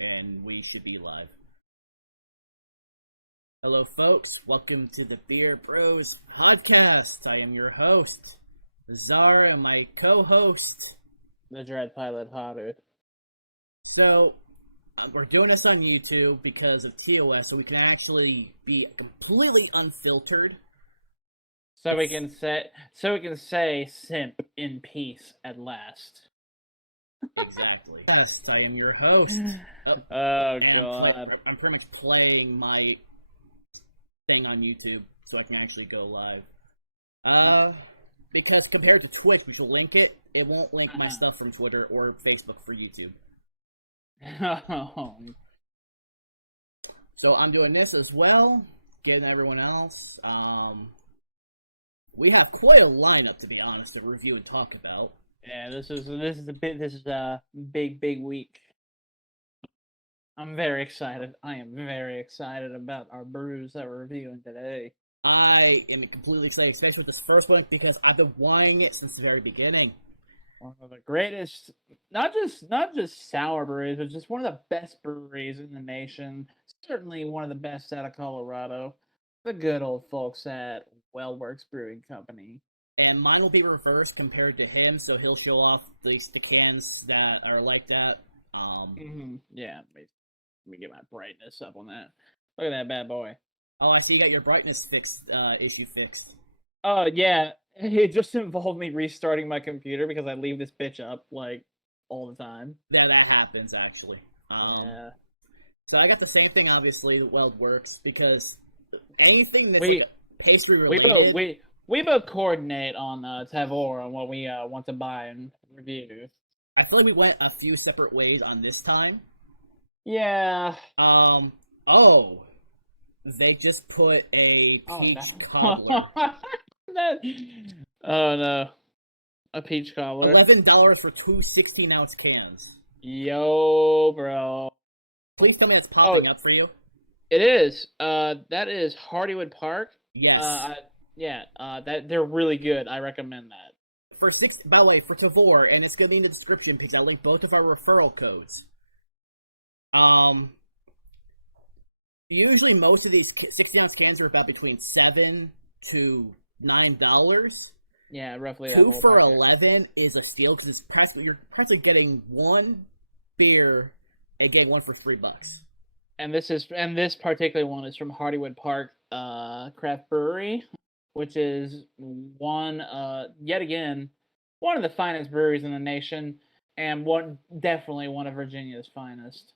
and we should be live. Hello, folks. Welcome to the Beer Bros podcast. I am your host, Zara, and my co-host, the Dread Pilot Haru. So, we're doing this on YouTube because of TOS, so we can actually be completely unfiltered. So we can say simp in peace at last. Exactly. Yes, I am your host. And God. I'm pretty much playing my thing on YouTube so I can actually go live. Because compared to Twitch, which will link it, it won't link my stuff from Twitter or Facebook for YouTube. So I'm doing this as well, getting everyone else. We have quite a lineup, to be honest, to review and talk about. Yeah, this is a big week. I'm very excited. I am very excited about our brews that we're reviewing today. I am completely excited, especially with this first one, because I've been wanting it since the very beginning. One of the greatest, not just sour breweries, but just one of the best breweries in the nation. Certainly one of the best out of Colorado. The good old folks at Wellworks Brewing Company. And mine will be reversed compared to him, so he'll show off the cans that are like that. Yeah, let me get my brightness up on that. Look at that bad boy. Oh, I see you got your brightness issue fixed. Oh, yeah. It just involved me restarting my computer because I leave this bitch up, like, all the time. Yeah, that happens, actually. Yeah. So I got the same thing, obviously, the Weld works, because anything that's like a pastry related... We both coordinate on Tavor on what we want to buy and review. I feel like we went a few separate ways on this time. Yeah. Oh. They just put a peach cobbler. Oh no. A peach cobbler. $11 for two 16-ounce cans. Yo, bro. Please tell me that's popping up for you. It is. That is Hardywood Park. Yes. That they're really good. I recommend that. By the way, for Tavor, and it's gonna be in the description because I linked both of our referral codes. Usually most of these 16-ounce cans are about between $7 to $9. Yeah, roughly. 2 for $11 is a steal because you're practically getting one beer and getting one for $3. And this particular one is from Hardywood Park Craft Brewery, which is yet again one of the finest breweries in the nation, and definitely one of Virginia's finest.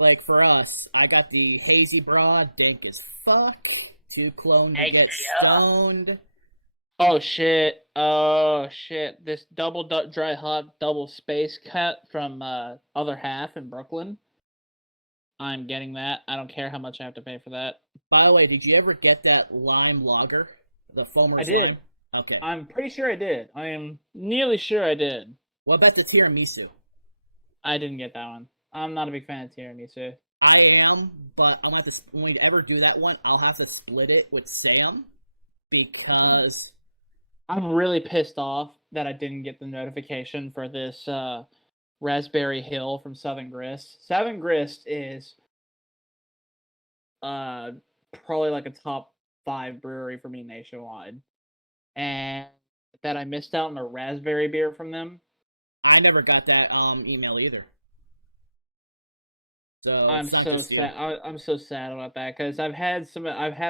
Like for us, I got the Hazy Broad, dank as fuck, too clone to get stoned. Oh shit! This double dry hop double space cut from Other Half in Brooklyn. I'm getting that. I don't care how much I have to pay for that. By the way, did you ever get that lime lager? The Foamer's lime? Okay. I'm pretty sure I did. I am nearly sure I did. What about the tiramisu? I didn't get that one. I'm not a big fan of tiramisu. I am, but I'm gonna have to, when we ever do that one, I'll have to split it with Sam, because I'm really pissed off that I didn't get the notification for this Raspberry Hill from Southern Grist. Southern Grist is probably like a top 5 brewery for me nationwide. And that I missed out on a raspberry beer from them. I never got that email either. So it's not just you. I'm so sad about that because I've had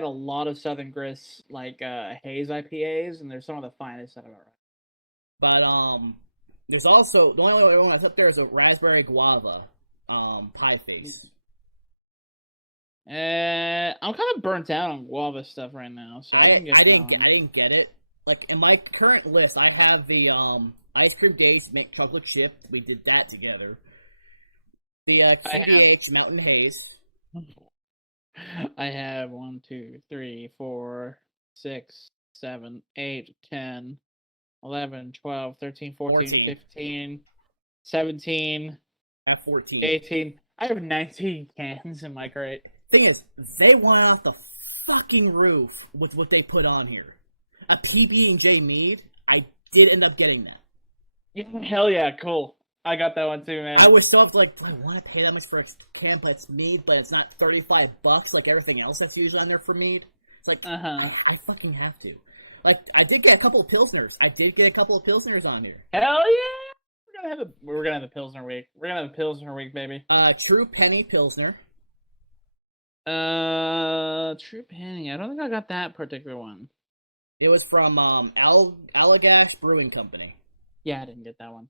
a lot of Southern Grist like haze IPAs, and they're some of the finest I've ever had. But there's also the only one that's up there is a raspberry guava pie face. I'm kind of burnt out on guava stuff right now. So I didn't get it. Like in my current list, I have the ice cream days mint chocolate chip. We did that together. The QDH Mountain Haze. I have 1, 2, 3, 4, 6, 7, 8, 10, 11, 12, 13, 14. 15, 17. I have 14. 18. I have 19 cans in my crate. Thing is, they went off the fucking roof with what they put on here. A PB&J mead. I did end up getting that. Yeah, hell yeah, cool. I got that one too, man. I was so like, do I want to pay that much for a can, but it's mead, but it's not $35 like everything else that's usually on there for mead. It's like, I fucking have to. Like, I did get a couple of Pilsners. On here. Hell yeah! We're gonna have a Pilsner week. We're gonna have a Pilsner week, baby. True Penny Pilsner. True Penny. I don't think I got that particular one. It was from Allagash Brewing Company. Yeah, I didn't get that one.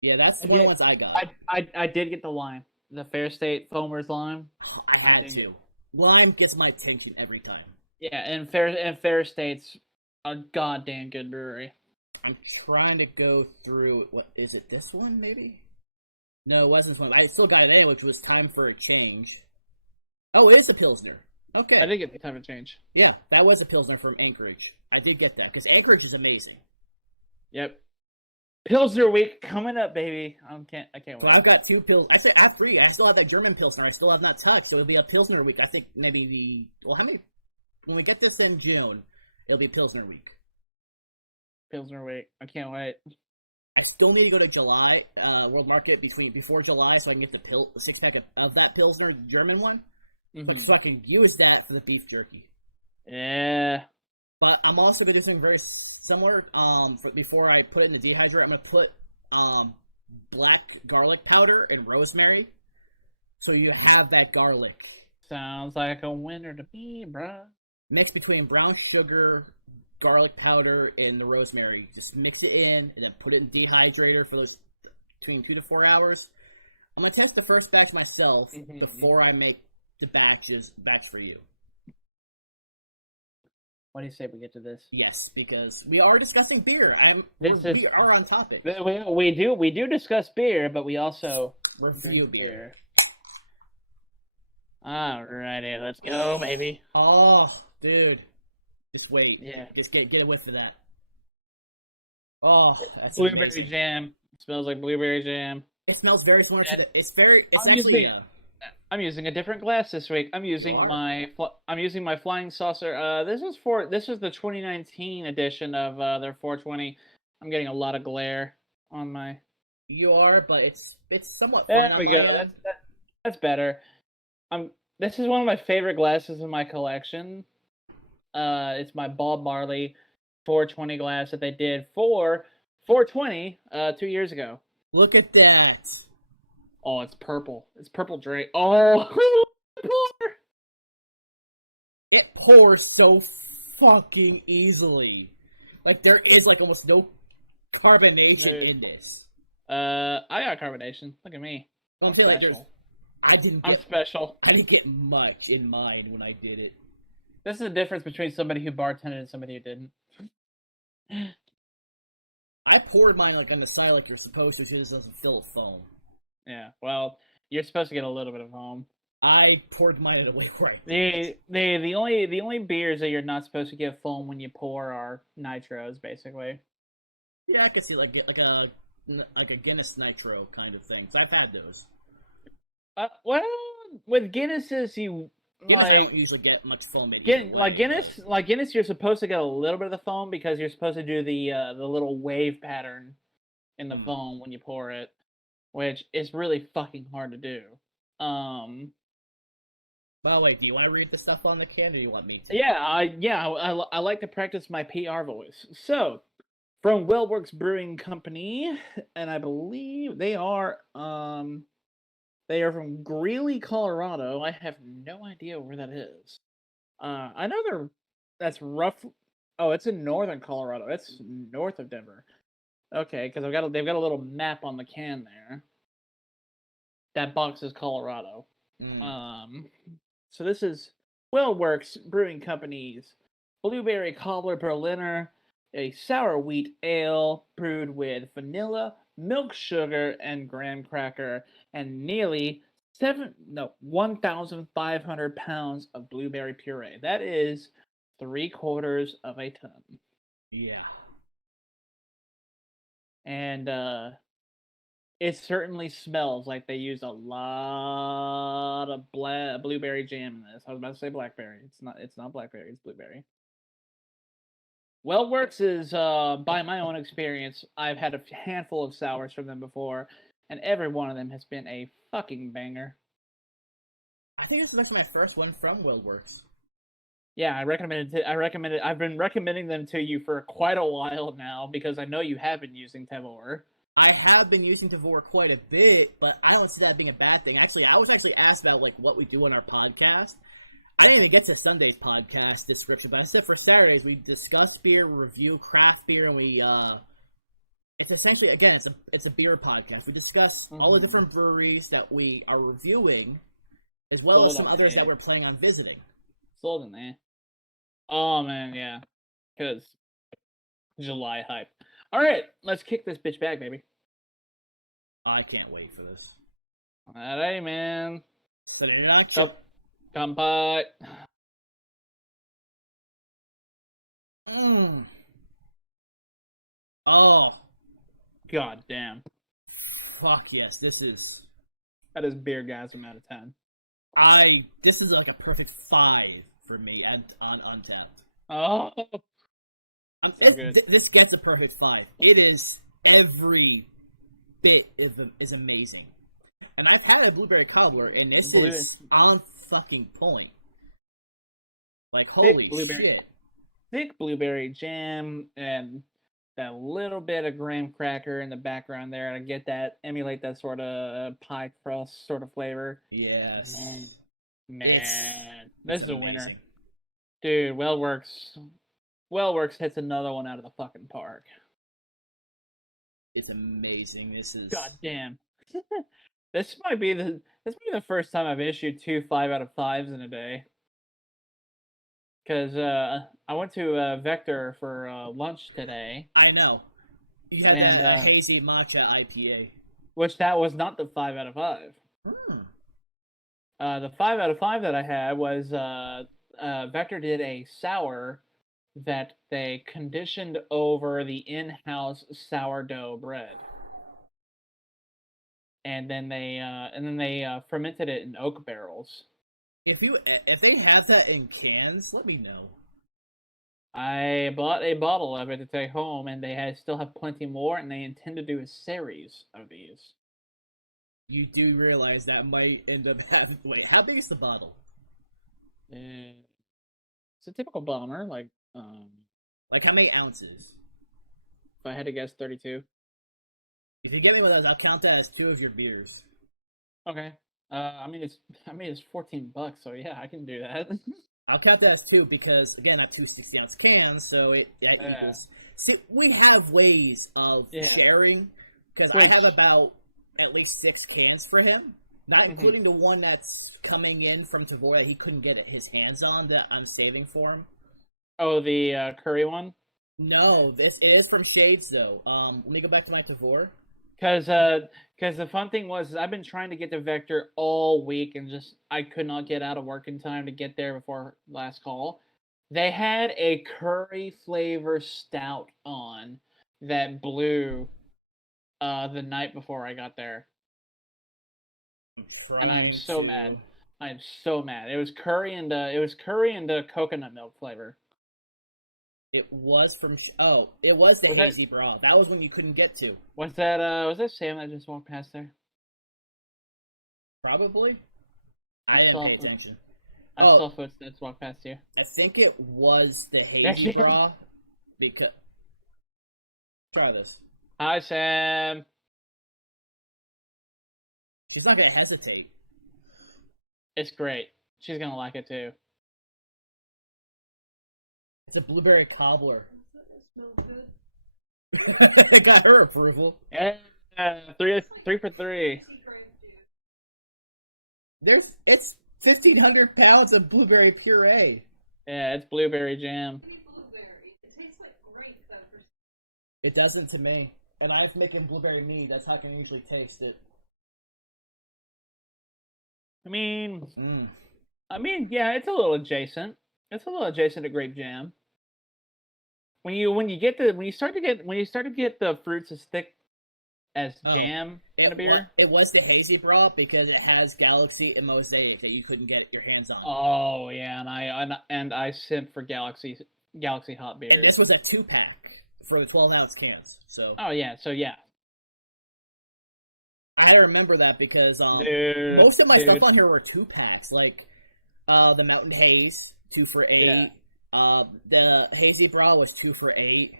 Yeah, that's one of the ones I got. I did get the lime. The Fair State Foamer's lime. I had to. Lime gets my attention every time. Yeah, and Fair State's a goddamn good brewery. I'm trying to go through. What is it? This one, maybe? No, it wasn't this one. I still got it anyway, which was Time for a Change. Oh, it is a Pilsner. Okay. I did get the Time for a Change. Yeah, that was a Pilsner from Anchorage. I did get that, because Anchorage is amazing. Yep. Pilsner week coming up, baby. I can't wait. So I've got 2 Pils. Actually, I have 3. I still have that German Pilsner. I still have not touched, so it'll be a Pilsner week. I think maybe how many? When we get this in June, it'll be Pilsner week. Pilsner week. I can't wait. I still need to go to July World Market before July, so I can get the 6-pack of that Pilsner, the German one, so I can use that for the beef jerky. Yeah. But I'm also gonna do something very similar. Before I put it in the dehydrator, I'm gonna put black garlic powder and rosemary, so you have that garlic. Sounds like a winner to me, bro. Mix between brown sugar, garlic powder, and the rosemary. Just mix it in, and then put it in the dehydrator for those between 2 to 4 hours. I'm gonna test the first batch myself before I make the batch for you. What do you say we get to this? Yes, because we are discussing beer. We are on topic. We do discuss beer, but we also review beer. Alrighty, let's go, baby. Oh, dude. Just wait. Yeah. Just get a whiff of that. Oh, that's blueberry amazing. Jam. It smells like blueberry jam. It smells very similar to the. I'm using a different glass this week. I'm using my Flying Saucer. This is the 2019 edition of their 420. I'm getting a lot of glare on my. You are, but it's somewhat fine on my end. That's better. This is one of my favorite glasses in my collection. It's my Bob Marley 420 glass that they did for 420 2 years ago. Look at that. Oh, it's purple. It's purple Drake. Oh, it pours so fucking easily. Like, there is like almost no carbonation in this. I got carbonation. Look at me. Well, I'm saying like I'm special. I didn't get much in mine when I did it. This is the difference between somebody who bartended and somebody who didn't. I poured mine like on the side like you're supposed to, so it doesn't fill with foam. Yeah, well, you're supposed to get a little bit of foam. I poured mine in a way where I did. The only beers that you're not supposed to get foam when you pour are nitros, basically. Yeah, I could see like a Guinness Nitro kind of thing. So I've had those. Well, with Guinnesses, Guinness, I don't usually get much foam in either way. Like Guinness, you're supposed to get a little bit of the foam because you're supposed to do the little wave pattern in the foam when you pour it, which is really fucking hard to do. Well, wait, do you want to read the stuff on the can, or do you want me to? Yeah, I like to practice my PR voice. So, from Wellworks Brewing Company, and I believe they are from Greeley, Colorado. I have no idea where that is. I know that's rough. Oh, it's in northern Colorado. It's north of Denver. Okay, because they've got a little map on the can there. That box is Colorado. So this is Wellworks Brewing Company's Blueberry Cobbler Berliner, a sour wheat ale brewed with vanilla, milk sugar, and graham cracker, and nearly 1,500 pounds of blueberry puree. That is 3/4 of a ton. Yeah. And it certainly smells like they used a lot of blueberry jam in this. I was about to say blackberry. It's not blackberry. It's blueberry. WellWorks is, by my own experience, I've had a handful of sours from them before, and every one of them has been a fucking banger. I think this is actually my first one from WorldWorks. Yeah, I recommend it. I've been recommending them to you for quite a while now because I know you have been using Tavor. I have been using Tavor quite a bit, but I don't see that being a bad thing. Actually, I was actually asked about like what we do on our podcast. I didn't even get to Sunday's podcast description, but I said for Saturdays we discuss beer, review craft beer, and we it's essentially, again, it's a beer podcast. We discuss all the different breweries that we are reviewing, as well as some others that we're planning on visiting. Sold in there. Oh man, yeah, because July hype. All right, let's kick this bitch back, baby. I can't wait for this. All right, man. Sriracha. Kampai. Oh. God damn. Fuck yes, this is... That is beergasm out of 10. This is like a perfect 5 for me on Untapped. Oh. This gets a perfect 5. It is... Every bit is amazing. And I've had a blueberry cobbler, and this is on fucking point. Like, holy shit. Thick blueberry jam, and that little bit of graham cracker in the background there. I get that, emulate that sort of pie crust sort of flavor. Yes. Man, it's amazing. Dude, WellWorks hits another one out of the fucking park. It's amazing. This is... God damn. This might be the first time I've issued 2 5 out of 5s in a day. Because I went to Vector for lunch today. I know. You had that hazy matcha IPA. Which that was not the 5 out of 5. The 5 out of 5 that I had was Vector did a sour that they conditioned over the in-house sourdough bread. And then they fermented it in oak barrels. If they have that in cans, let me know. I bought a bottle of it to take home, and they still have plenty more, and they intend to do a series of these. You do realize that might end up having... Wait, how big is the bottle? It's a typical bomber, like how many ounces? If I had to guess, 32. If you get me one of those, I'll count that as 2 of your beers. Okay. I mean it's $14, so yeah, I can do that. I'll count that as 2 because, again, I have 2 60-ounce cans, so it equals... See, we have ways of sharing, because I have about at least 6 cans for him, not including the one that's coming in from Tavor that he couldn't get his hands on that I'm saving for him. Oh, the curry one? No, it is from Shades, though. Let me go back to my Tavor. Because the fun thing was, I've been trying to get to Vector all week, and I could not get out of work in time to get there before last call. They had a curry flavor stout on that blew the night before I got there. I'm trying to... I'm so mad. It was curry and coconut milk flavor. It was from... it was the Hazy Bra. That was when you couldn't get to. Was that Sam that just walked past there? Probably. I didn't pay attention. I saw footsteps walk past you. I think it was the Hazy Bra. Because... Try this. Hi, Sam. She's not going to hesitate. It's great. She's going to like it, too. It's a blueberry cobbler. It smells good. It got her approval. Yeah, three for 3. It's 1,500 pounds of blueberry puree. Yeah, it's blueberry jam. Maybe blueberry. It tastes like grape though. It doesn't to me. And I've making blueberry mead. That's how I can usually taste it. I mean, yeah, it's a little adjacent. It's a little adjacent to grape jam. When you start to get the fruits as thick as jam. It was the Hazy Bra because it has Galaxy and Mosaic that you couldn't get your hands on. Oh yeah, and I simp for Galaxy Galaxy Hot beer. And this was a 2-pack for the 12-ounce cans. So. Oh yeah, so yeah. I had to remember that because most of my stuff on here were 2-packs, like the Mountain Haze, 2 for $8. Yeah. The Hazy Bra was 2 for $8.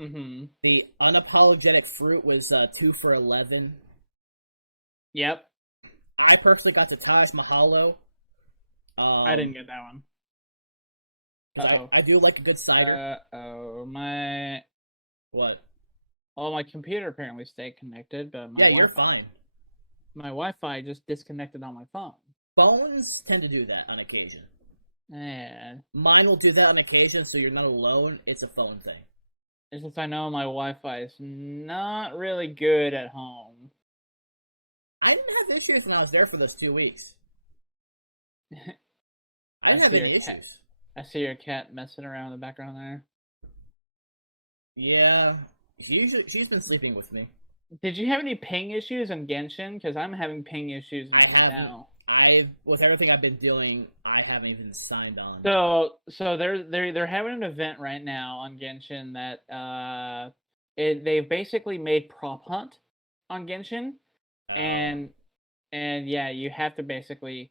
Mm-hmm. The Unapologetic Fruit was 2 for $11. Yep. I personally got the Taj Mahalo. I didn't get that one because I do like a good cider. My what? Oh, my computer apparently stayed connected, but yeah, you're fine. My Wi-Fi just disconnected on my phone. Phones tend to do that on occasion. Yeah. Mine will do that on occasion, so you're not alone. It's a phone thing. It's just I know my Wi-Fi is not really good at home. I didn't have issues when I was there for those 2 weeks. I didn't have any issues. I see your cat messing around in the background there. Yeah, she's been sleeping with me. Did you have any ping issues in Genshin? Because I'm having ping issues. I haven't. With everything I've been doing, I haven't even signed on. So they're having an event right now on Genshin that they've basically made prop hunt on Genshin, and yeah, you have to basically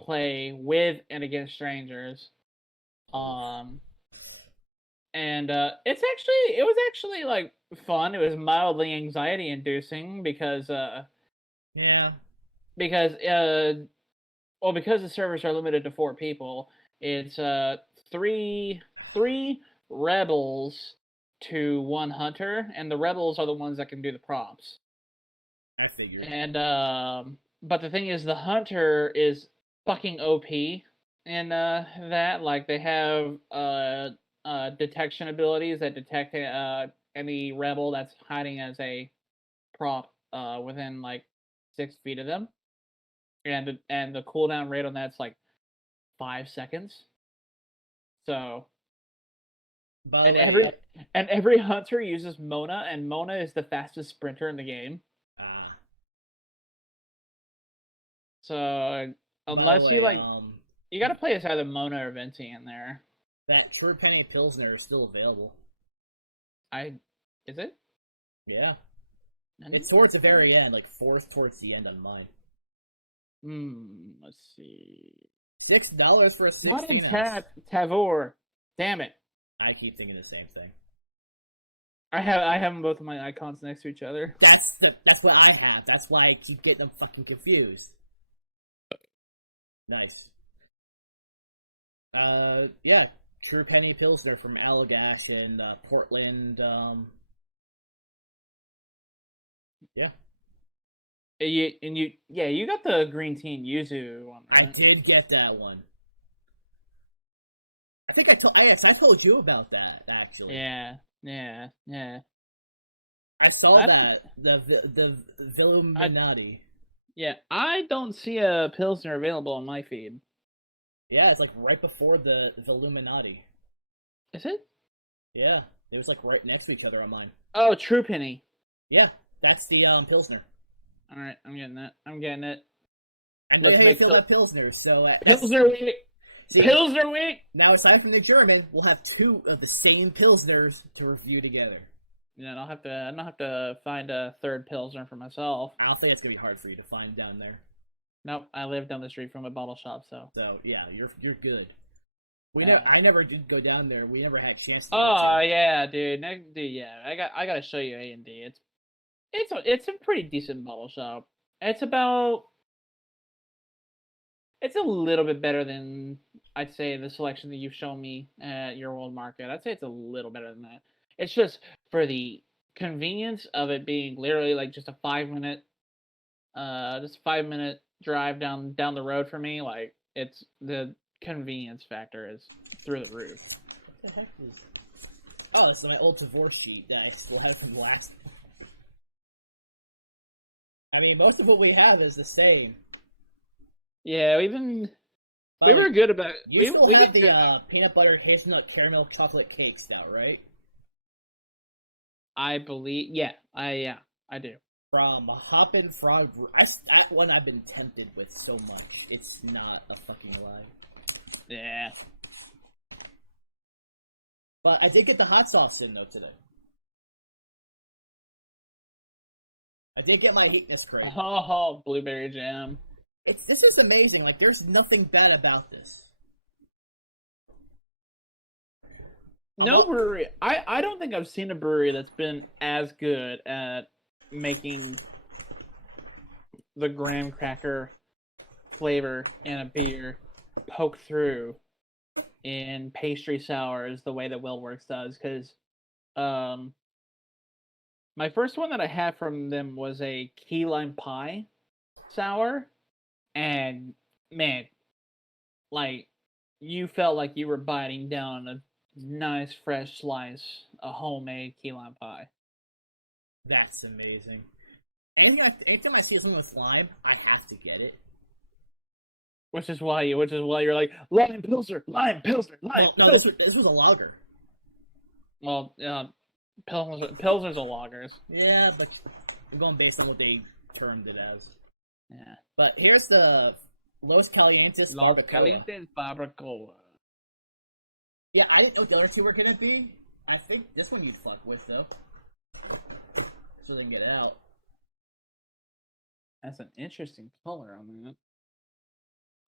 play with and against strangers. And it was actually like fun. It was mildly anxiety inducing because because the servers are limited to 4 people. It's three rebels to 1 hunter, and the rebels are the ones that can do the props. I figured. And but the thing is, the hunter is fucking OP in that. Like, they have detection abilities that detect any rebel that's hiding as a prop within like 6 feet of them, and the cooldown rate on that's like 5 seconds. So, by the way, every hunter uses Mona, and Mona is the fastest sprinter in the game. So, by the way, you gotta play as either Mona or Venti in there. That True Penny Pilsner is still available. Is it? Yeah. It's towards the very end, like 4th towards the end on mine. Let's see. $6 for a 16-ounce. Tavor. Damn it. I keep thinking the same thing. I have them both of my icons next to each other. That's what I have. That's why I keep getting them fucking confused. Nice. Yeah. True Penny Pilsner from Allagash and Portland. Yeah. You got the green tea and yuzu one. I did get that one. I think I told you about that actually. Yeah. I saw that the Villuminati. Yeah, I don't see a Pilsner available on my feed. Yeah, it's like right before the Villuminati. Is it? Yeah, it was like right next to each other on mine. Oh, True Penny. Yeah, that's the Pilsner. All right, I'm getting that. I'm getting it. I know how you feel about Pilsner, so that's Pilsner week. See, Pilsner week. Now, aside from the German, we'll have 2 of the same Pilsners to review together. Yeah, I don't have to find a 3rd Pilsner for myself. I don't think it's gonna be hard for you to find down there. Nope, I live down the street from a bottle shop, so. So yeah, you're good. I never did go down there. We never had a chance to go to. Oh yeah, dude, yeah. I gotta show you A&D. It's a pretty decent bottle shop. It's a little bit better than I'd say the selection that you've shown me at your world market. I'd say it's a little better than that. It's just for the convenience of it being literally like just a 5-minute drive down the road for me. Like, it's the convenience factor is through the roof. What the heck is? Oh, this is my old divorce sheet that I still had from the last one. I mean, most of what we have is the same. Yeah, we were good about. You still have the peanut butter hazelnut caramel chocolate cake stout, right? I believe, yeah, I do. From Hoppin' Frog Brew. That one I've been tempted with so much. It's not a fucking lie. Yeah. But I did get the hot sauce in though today. I did get my heatness crate. Oh, blueberry jam. This is amazing. Like there's nothing bad about this. No brewery. I don't think I've seen a brewery that's been as good at making the graham cracker flavor in a beer poke through in pastry sours the way that Willworks does. Because my first one that I had from them was a key lime pie sour, and man, like you felt like you were biting down a nice fresh slice of homemade key lime pie. That's amazing. Anytime I see something with lime, I have to get it. Which is why you're like lime pilsner, lime pilsner, lime. Well, no, this was a lager. Well, pilsners are lagers. Yeah, but I'm going based on what they termed it as. Yeah. But here's the Los Calientes Barbacoa. Barbacoa. Yeah, I didn't know what the other two were gonna be. I think this one you'd fuck with though, so they can get it out. That's an interesting color on that.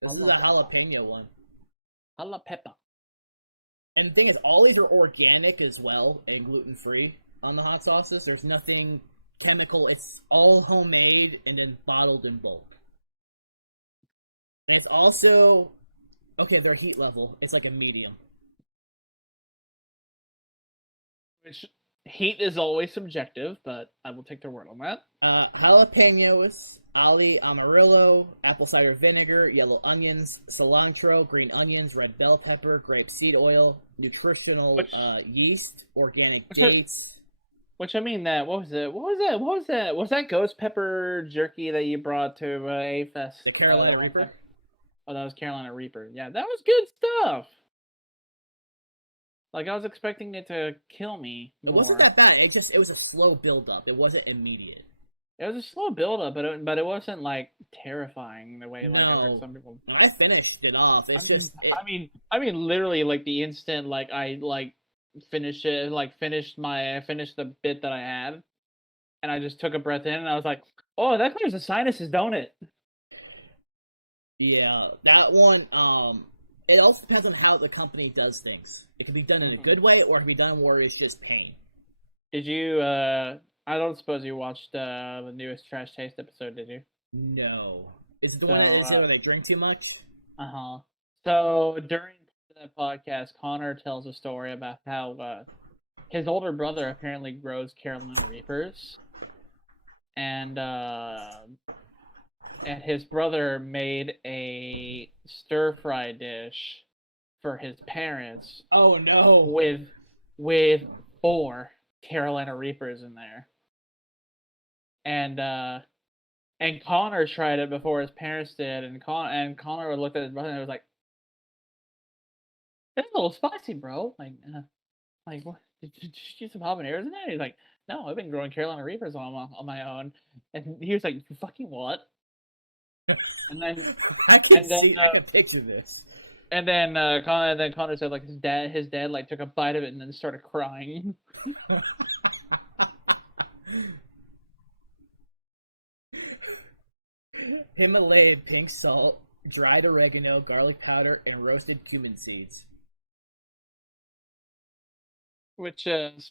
This is a jalapeno one. Jalapeno. And the thing is, all these are organic as well and gluten free on the hot sauces. There's nothing chemical. It's all homemade and then bottled in bulk. And it's also okay. Their heat level, it's like a medium. Which heat is always subjective, but I will take their word on that. Jalapenos, Ali Amarillo, apple cider vinegar, yellow onions, cilantro, green onions, red bell pepper, grape seed oil, nutritional yeast, organic dates. Which I mean that what was that? Was that ghost pepper jerky that you brought to A Fest? The Carolina Reaper? Oh, that was Carolina Reaper. Yeah, that was good stuff. Like I was expecting it to kill me. It wasn't that bad. It was a slow build up. It wasn't immediate. It was a slow build up, but it wasn't like terrifying the way. No, some people... when I finished it off, I mean, literally, like the instant, like I finished it, like finished the bit that I had, and I just took a breath in, and I was like, "Oh, that clears the sinuses, don't it?" Yeah, that one. It also depends on how the company does things. It can be done in a good way, or it can be done where it's just pain. Did you? I don't suppose you watched the newest Trash Taste episode, did you? No. Is it the one that is where they drink too much? Uh-huh. So during that podcast, Connor tells a story about how his older brother apparently grows Carolina Reapers, and his brother made a stir-fry dish for his parents. Oh no! With 4 Carolina Reapers in there. And Connor tried it before his parents did, and Connor looked at his brother and was like, "It's a little spicy, bro. Like what? Did you use some habaneros in there?" He's like, "No, I've been growing Carolina Reapers on my own." And he was like, "You fucking what?" And then I can picture this. And then Connor said like his dad like took a bite of it and then started crying. Himalayan pink salt, dried oregano, garlic powder, and roasted cumin seeds. Which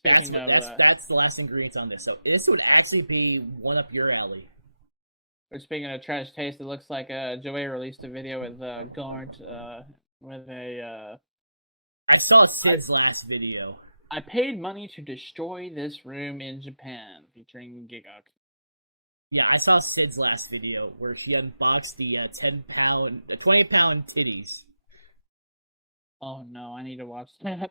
that's the last ingredients on this. So this would actually be one up your alley. Speaking of trash taste, it looks like Joey released a video with Gaunt with a. I saw Sid's last video. I paid money to destroy this room in Japan, featuring Gigok. Yeah, I saw Sid's last video where she unboxed the 20-pound titties. Oh no, I need to watch that.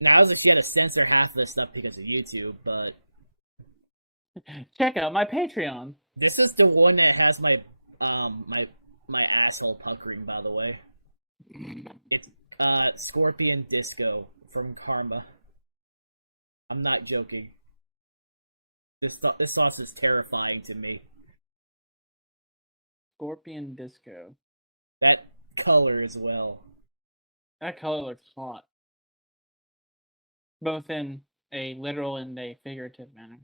Now, she had to censor half of this stuff because of YouTube, but check out my Patreon. This is the one that has my my asshole puckering, by the way. It's Scorpion Disco from Karma. I'm not joking. This sauce is terrifying to me. Scorpion Disco. That color as well. That color looks hot. both in a literal and a figurative manner.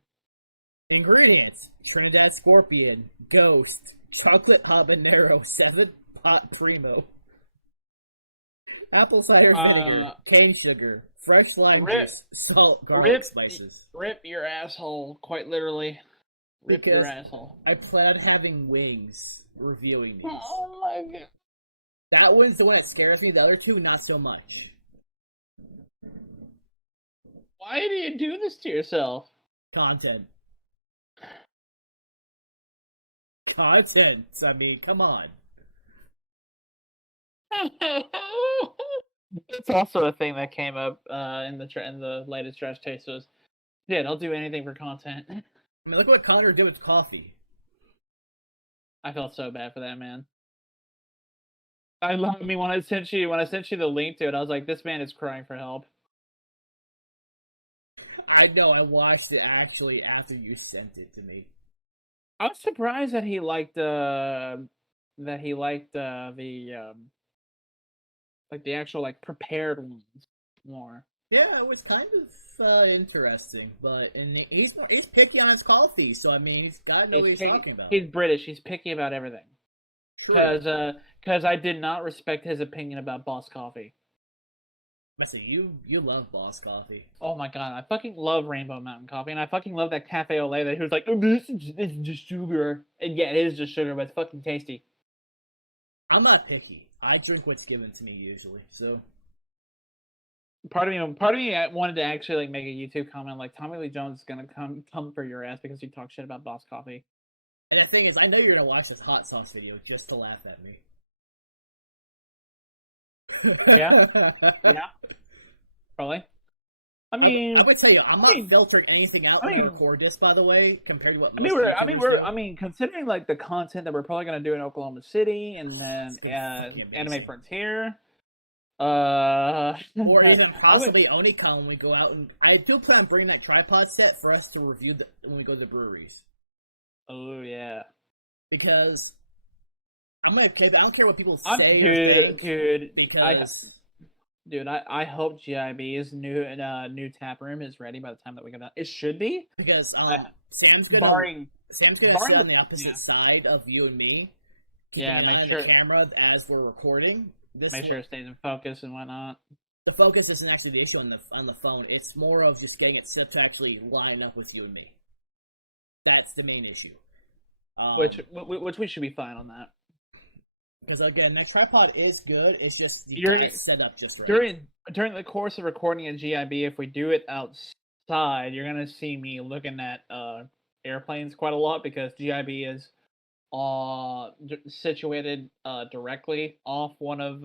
Ingredients: Trinidad Scorpion, Ghost, Chocolate Habanero, 7-pot Primo, apple cider vinegar, cane sugar, fresh lime juice, salt, garlic, spices. Rip your asshole, quite literally. Because I plan on having wings reviewing these. Oh my god. That one's the one that scares me. The other two, not so much. Why do you do this to yourself? Content. I mean, come on. It's also a thing that came up in the latest Trash Taste was, yeah, I'll do anything for content. I mean, look what Connor did with coffee. I felt so bad for that man. I mean, when I sent you the link to it, I was like, this man is crying for help. I know. I watched it actually after you sent it to me. I was surprised that he liked the actual like prepared ones more. Yeah, it was kind of interesting, but he's picky on his coffee, so I mean, he's got to know what he's talking about. He's British. He's picky about everything. True. Because I did not respect his opinion about Boss Coffee. Messi, you love Boss Coffee. Oh my god, I fucking love Rainbow Mountain Coffee, and I fucking love that cafe au lait that he was like, oh, this is just sugar. And yeah, it is just sugar, but it's fucking tasty. I'm not picky. I drink what's given to me usually, so. Part of me wanted to actually like make a YouTube comment like Tommy Lee Jones is gonna come for your ass because you talk shit about Boss Coffee. And the thing is, I know you're gonna watch this hot sauce video just to laugh at me. Yeah. Probably. I would tell you, I'm not filtering anything out when I record this, by the way, compared to what most YouTubers do. I mean, considering like the content that we're probably gonna do in Oklahoma City and then it's gonna be fucking amazing. Anime Frontier. Or even possibly Onicon when we go out, and I do plan on bringing that tripod set for us to review when we go to the breweries. Oh yeah. Because I don't care what people say or think, because I hope GIB's new tap room is ready by the time that we get done. It should be, because Sam's gonna sit on the opposite side of you and me, keeping an eye on the camera as we're recording. Make sure it stays in focus and whatnot. The focus isn't actually the issue on the phone. It's more of just getting it set to actually line up with you and me. That's the main issue. Which we should be fine on that. Because again, that tripod is good. It's just you got it set up just right. During the course of recording a GIB, if we do it outside, you're gonna see me looking at airplanes quite a lot because GIB is situated directly off one of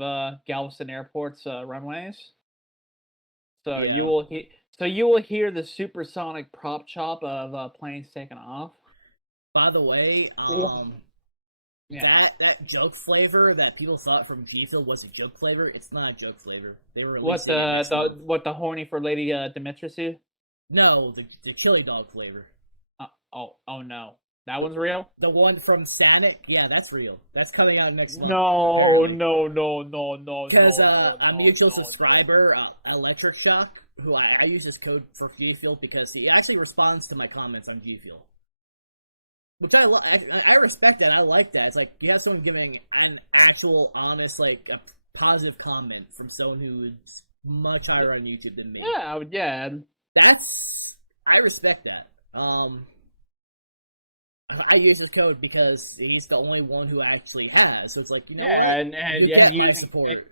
Galveston Airport's runways. So yeah. you will hear the supersonic prop chop of planes taking off. By the way, that joke flavor that people thought from G Fuel was a joke flavor, it's not a joke flavor. They were releasing it next month. What, the horny for Lady Dimitrescu? No, the chili dog flavor. Oh no. That one's real? The one from Sanic? Yeah, that's real. That's coming out next month, no, apparently. No. Because a mutual subscriber, Electric Shock, who I use this code for G Fuel because he actually responds to my comments on G Fuel. Which I respect that. I like that. It's like you have someone giving an actual, honest, like a positive comment from someone who's much higher on YouTube than me. Yeah. I respect that. I use his code because he's the only one who actually has. So it's like, you know what? And you get my support.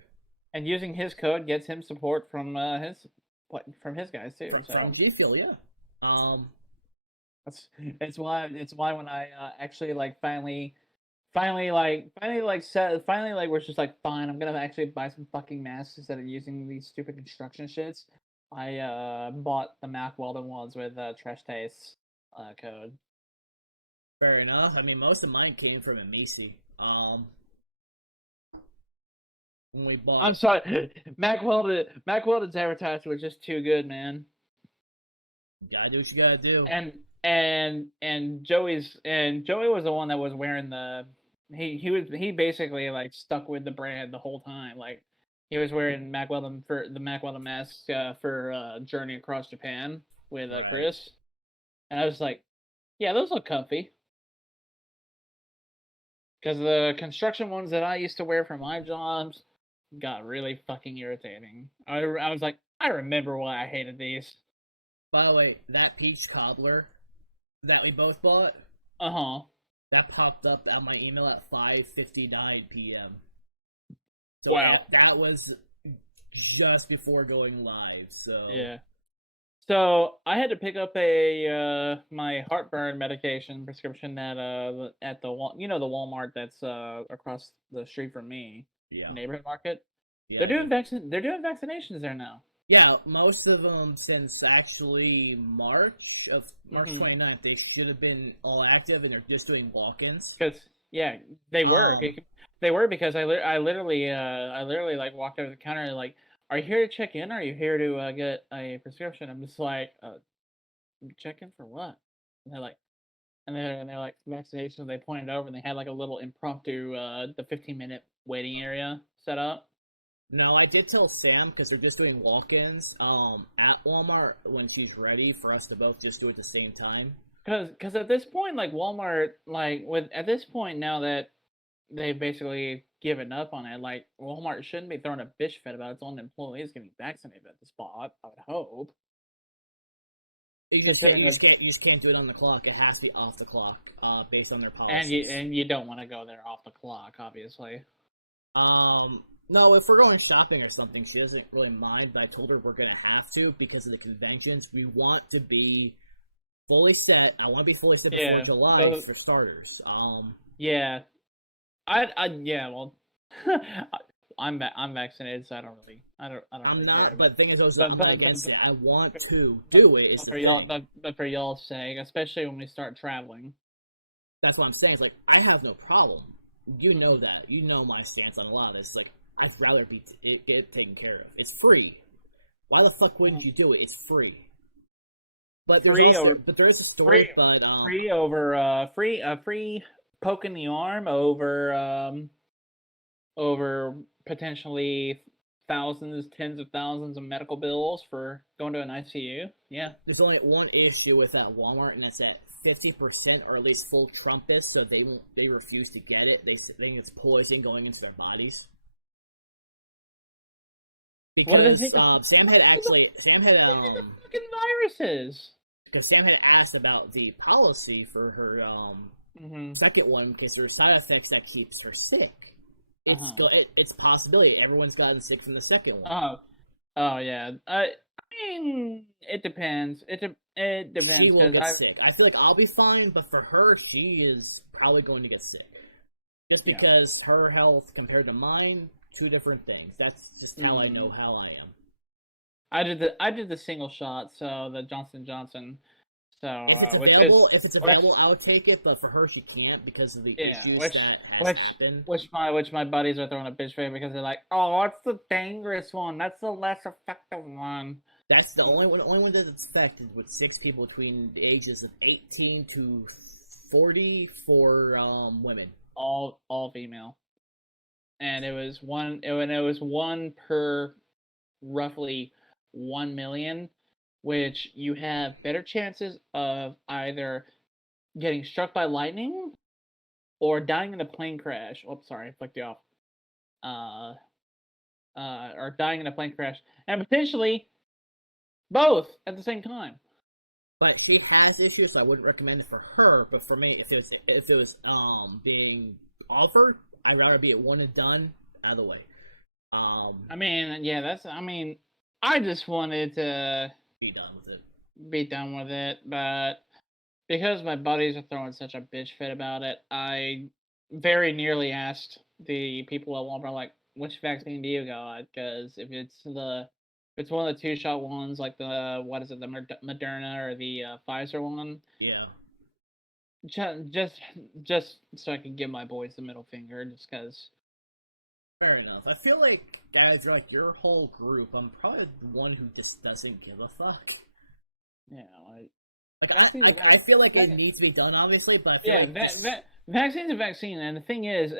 And using his code gets him support from his guys too. From G Fuel, yeah. It's why when I actually like finally we're just like fine, I'm gonna actually buy some fucking masks instead of using these stupid construction shits. I bought the Mac Weldon ones with Trash Taste code. Fair enough. I mean, most of mine came from Emisi. When we bought, I'm sorry, Mac Weldon's advertisement was just too good, man. You gotta do what you gotta do. And Joey was the one that was wearing the he basically like stuck with the brand the whole time. Like He was wearing Mack Weldon for the Mack Weldon mask for Journey Across Japan with Right. Chris, and I was like, yeah, those look comfy. Because the construction ones that I used to wear for my jobs got really fucking irritating. I was like, I remember why I hated these. By the way, that peach cobbler that we both bought, Uh huh. that popped up on my email at 5:59 p.m. So Wow. that was just before going live. So Yeah. So I had to pick up a my heartburn medication prescription at the the Walmart that's across the street from me, yeah, neighborhood market. yeah, I do. They're doing vaccinations there now. Yeah, most of them since actually March Mhm. 29th, they should have been all active, and they're just doing walk-ins. Because yeah, they were. They were because I literally like walked over the counter and like, are you here to check in? Or are you here to get a prescription? I'm just like, check in for what? And they're like, and they're like vaccinations. They pointed over and they had like a little impromptu the 15-minute waiting area set up. No, I did tell Sam because they're just doing walk-ins at Walmart when she's ready for us to both just do it at the same time. Because at this point, like Walmart, like with at this point now that they've basically given up on it, like Walmart shouldn't be throwing a bitch fit about its own employees getting vaccinated at the spot. I would hope. You just can't do it on the clock. It has to be off the clock, based on their policies. And you don't want to go there off the clock, obviously. No, if we're going shopping or something, she doesn't really mind. But I told her we're gonna have to because of the conventions. We want to be fully set. I want to be fully set before July for starters. Yeah, yeah. Well, I'm vaccinated, so I don't really. I'm not, but the thing is, also, I'm not against it. I want to do it. Is the thing. But for y'all's sake, especially when we start traveling. That's what I'm saying. It's like I have no problem. You know that. You know my stance on a lot of this. It's like I'd rather get it taken care of. It's free. Why the fuck wouldn't you do it? It's free. But there's there is a story. Free poke in the arm over potentially tens of thousands of medical bills for going to an ICU. Yeah. There's only one issue with that Walmart, and that's at 50% or at least full Trumpist, so they refuse to get it. They think it's poison going into their bodies. Because Sam had fucking viruses. Because Sam had asked about the policy for her second one, because there are side effects that keeps her sick. It's possibility everyone's gotten sick from the second one. Oh yeah. I mean, it depends. It depends. She will get sick. I feel like I'll be fine, but for her, she is probably going to get sick. Just because her health compared to mine, two different things. That's just how I know how I am. I did the single shot, so the Johnson & Johnson. So if it's available, I would take it. But for her, she can't because of the issues that has happened. Which my buddies are throwing a bitch fit because they're like, "Oh, it's the dangerous one. That's the less effective one." That's the only one that's affected with 6 people between the ages of 18 to 40 for women. All female, and it was one per roughly 1 million. Which you have better chances of either getting struck by lightning or dying in a plane crash. Oh, sorry, I flicked you off. Or dying in a plane crash, and potentially both at the same time. But she has issues, so I wouldn't recommend it for her. But for me, if it was being offered, I'd rather be at one and done out of the way. I mean, yeah, I just wanted to be done with it. But because my buddies are throwing such a bitch fit about it, I very nearly asked the people at Walmart, like, which vaccine do you got? Because if it's one of the 2-shot ones, like the Moderna or the Pfizer one, yeah, just so I can give my boys the middle finger, just because. Fair enough. I feel like, guys, you're like your whole group. I'm probably the one who just doesn't give a fuck. Yeah, I feel like it needs to be done, obviously, but I feel vaccine's a vaccine, and the thing is,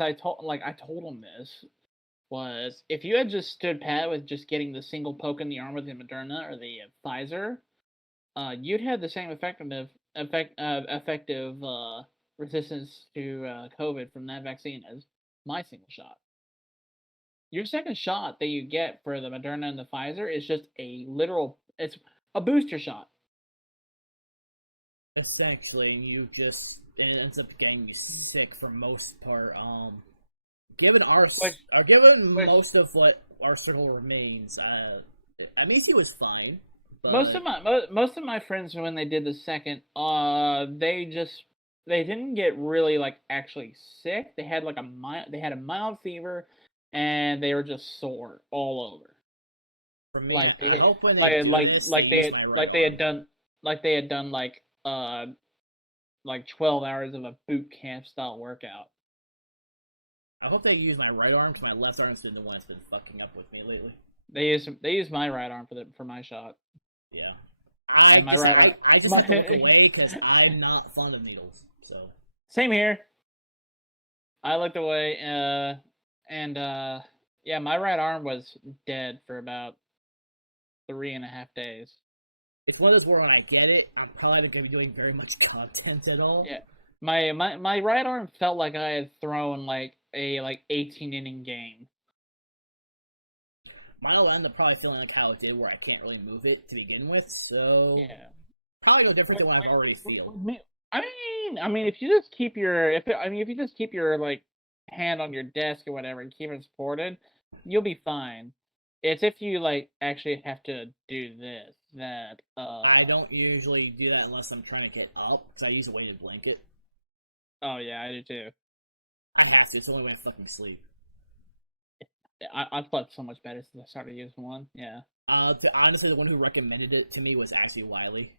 I told them this. was if you had just stood pat with just getting the single poke in the arm with the Moderna or the Pfizer, you'd have the same effective resistance to COVID from that vaccine as my single shot. Your second shot that you get for the Moderna and the Pfizer is just it's a booster shot. Essentially, and it ends up getting you sick for most part. Given most of what our circle remains, Amici was fine, but most of my friends when they did the second, they didn't get really like actually sick. They had a mild fever, and they were just sore all over. For me, I hope when they do this, they use my right arm. They had done like 12 hours of a boot camp style workout. I hope they use my right arm because my left arm's been the one that's been fucking up with me lately. They use my right arm for my shot. Yeah, I just have to look away because I'm not fond of needles. So same here. I looked away, yeah, my right arm was dead for about 3.5 days. It's one of those where when I get it, I'm probably not going to be doing very much content at all. Yeah, my right arm felt like I had thrown like a 18-inning game. Mine will end up probably feeling like how it did, where I can't really move it to begin with. So probably no different than what I've already feel. I mean, if you just keep your like hand on your desk or whatever and keep it supported, you'll be fine. It's if you like actually have to do this that I don't usually do that unless I'm trying to get up because I use a weighted blanket. Oh yeah, I do too. I have to. It's the only way I fucking sleep. I've slept so much better since I started using one. Yeah. Honestly, the one who recommended it to me was actually Wiley.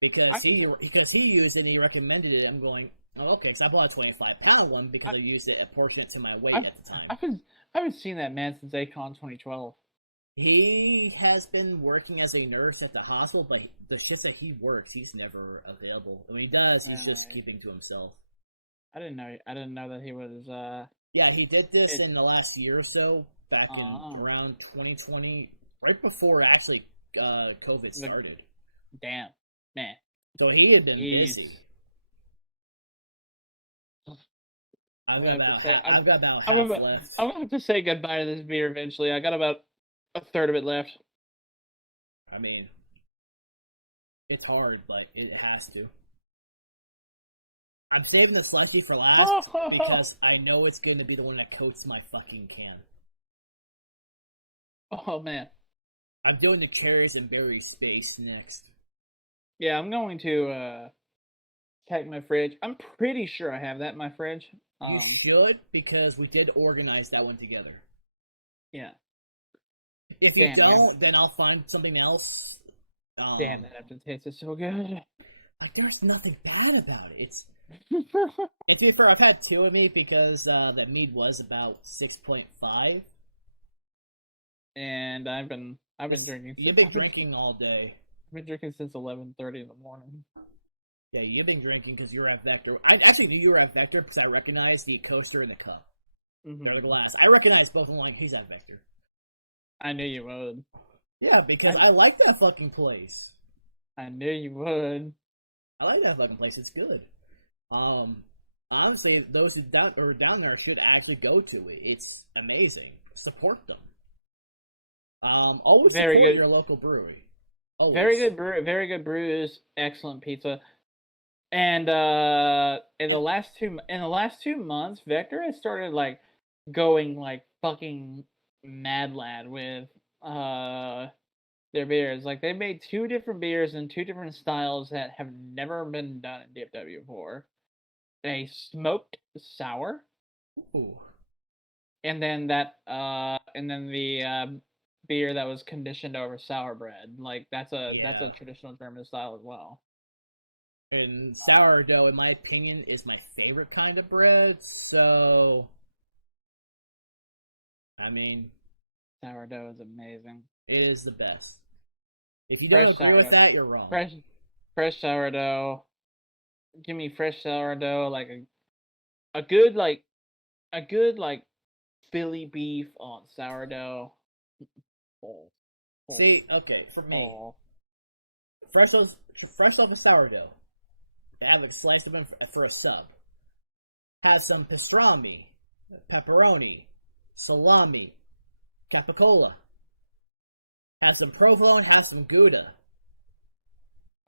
because he used it and he recommended it. I'm going, oh, okay, because I bought a 25-pound one because I used it proportionate to my weight at the time. I haven't seen that man since Acon 2012. He has been working as a nurse at the hospital, but the shifts that he works, he's never available. When he does, he's just keeping to himself. I didn't know that he was. Yeah, he did this in the last year or so, back in around 2020, right before actually COVID started. Damn, man. So he had been busy. I've got about half left. I'm gonna have to say goodbye to this beer eventually. I got about a third of it left. I mean, it's hard, but it has to. I'm saving the slushy for last because I know it's going to be the one that coats my fucking can. Oh, man. I'm doing the cherries and berry space next. Yeah, I'm going to check my fridge. I'm pretty sure I have that in my fridge. You should, because we did organize that one together. Yeah. If you don't, then I'll find something else. Damn, that aftertaste is so good. Like, there's nothing bad about it. And to be fair, I've had two of me because that mead was about 6.5. And I've been drinking. You've been drinking all day. I've been drinking since 11:30 in the morning. Yeah, you've been drinking because you were at Vector. I actually knew you were at Vector because I recognized the coaster and the cup. Mm-hmm. They're the glass. I recognized both of them. Like, he's at Vector. I knew you would. Yeah, because I like that fucking place. I knew you would. I like that fucking place. It's good. Honestly, those who down there should actually go to it. It's amazing. Support them. Always support your local brewery. Always. Very good brews, excellent pizza. And in the last 2 months, Vector has started like going like fucking mad lad with their beers. Like they made 2 different beers in 2 different styles that have never been done in DFW before. A smoked sour. Ooh. And then the beer that was conditioned over sour bread. Like that's a traditional German style as well. And sourdough, in my opinion, is my favorite kind of bread, so I mean, sourdough is amazing. It is the best. If you don't agree with that, you're wrong. Fresh sourdough. Give me fresh sourdough, like a good like a good like Philly beef on sourdough. Oh, See, okay, for me, oh. fresh off of sourdough, have like sliced them for a sub. Have some pastrami, pepperoni, salami, capicola. Have some provolone, have some Gouda.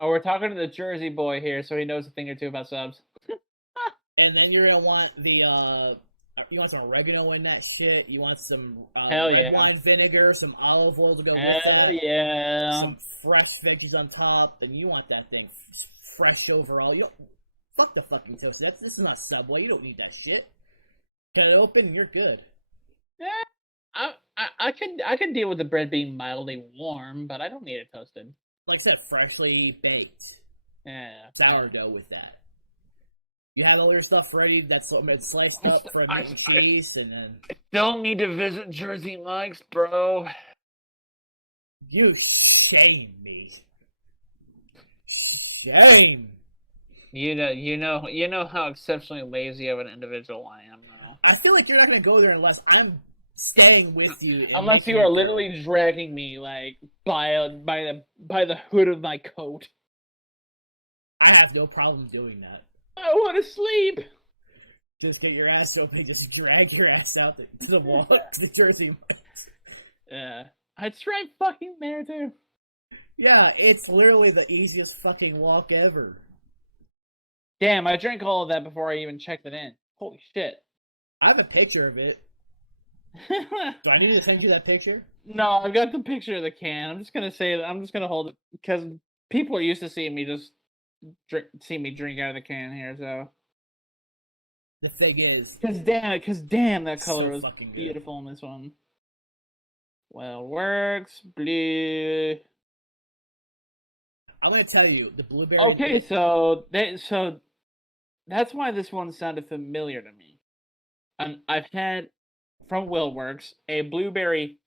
Oh, we're talking to the Jersey boy here, so he knows a thing or two about subs. And then you're gonna want you want some oregano in that shit. You want some red wine vinegar, some olive oil to go with that. Yeah. Some fresh veggies on top, and you want that thing fresh overall. You don't fuck the fucking toast. This is not Subway. You don't need that shit. Cut it open, and you're good. Yeah, I can deal with the bread being mildly warm, but I don't need it toasted. Like I said, freshly baked. Yeah. Sourdough with that. You have all your stuff ready that's been sliced up for meat and cheese, and then... Don't need to visit Jersey Mike's, bro. You shame me. Shame. You know how exceptionally lazy of an individual I am. I feel like you're not gonna go there unless I'm staying with you and unless making you are go. literally dragging me like by the hood of my coat. I have no problem doing that. I want to sleep. Just get your ass open, just drag your ass out to the walk, the Jersey Mike's. Yeah, it's right fucking there too. Yeah, it's literally the easiest fucking walk ever. Damn, I drank all of that before I even checked it in. Holy shit. I have a picture of it. Do I need to send you that picture? No, I've got the picture of the can. I'm just gonna hold it because people are used to seeing me see me drink out of the can here. So the thing is, because damn, that color so was fucking good. Beautiful in this one. Well, works blue. I'm gonna tell you the blueberry. Okay, so that's why this one sounded familiar to me. I've had from Willworks a blueberry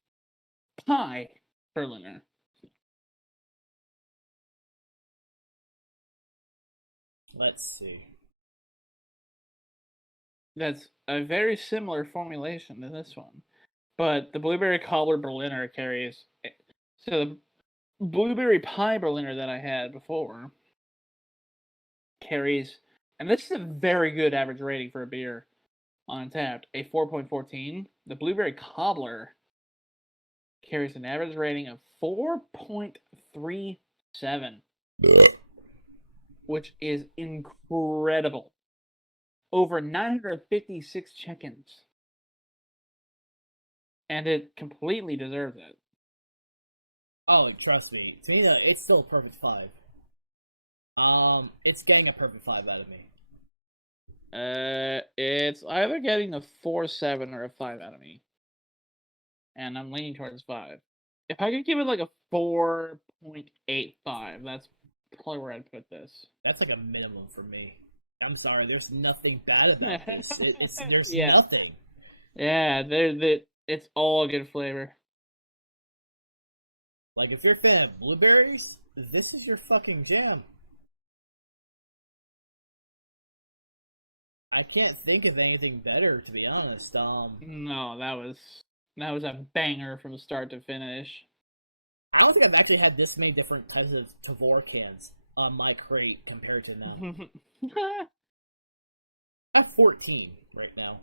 pie Berliner. Let's see. That's a very similar formulation to this one, but the blueberry cobbler Berliner carries. So the blueberry pie Berliner that I had before carries, and this is a very good average rating for a beer on Untappd, a 4.14. The blueberry cobbler carries an average rating of 4.37, which is incredible. Over 956 check-ins. And it completely deserves it. Oh, trust me. To me, it's still a perfect 5. It's getting a perfect 5 out of me. It's either getting a 4.7 or a 5 out of me. And I'm leaning towards 5. If I could give it like a 4.85, that's probably where I'd put this. That's like a minimum for me. I'm sorry, there's nothing bad about this. There's nothing. Yeah, it's all good flavor. Like, if you're a fan of blueberries, this is your fucking jam. I can't think of anything better, to be honest. No, that was a banger from start to finish. I don't think I've actually had this many different types of Tavor cans on my crate compared to now. I have 14 right now.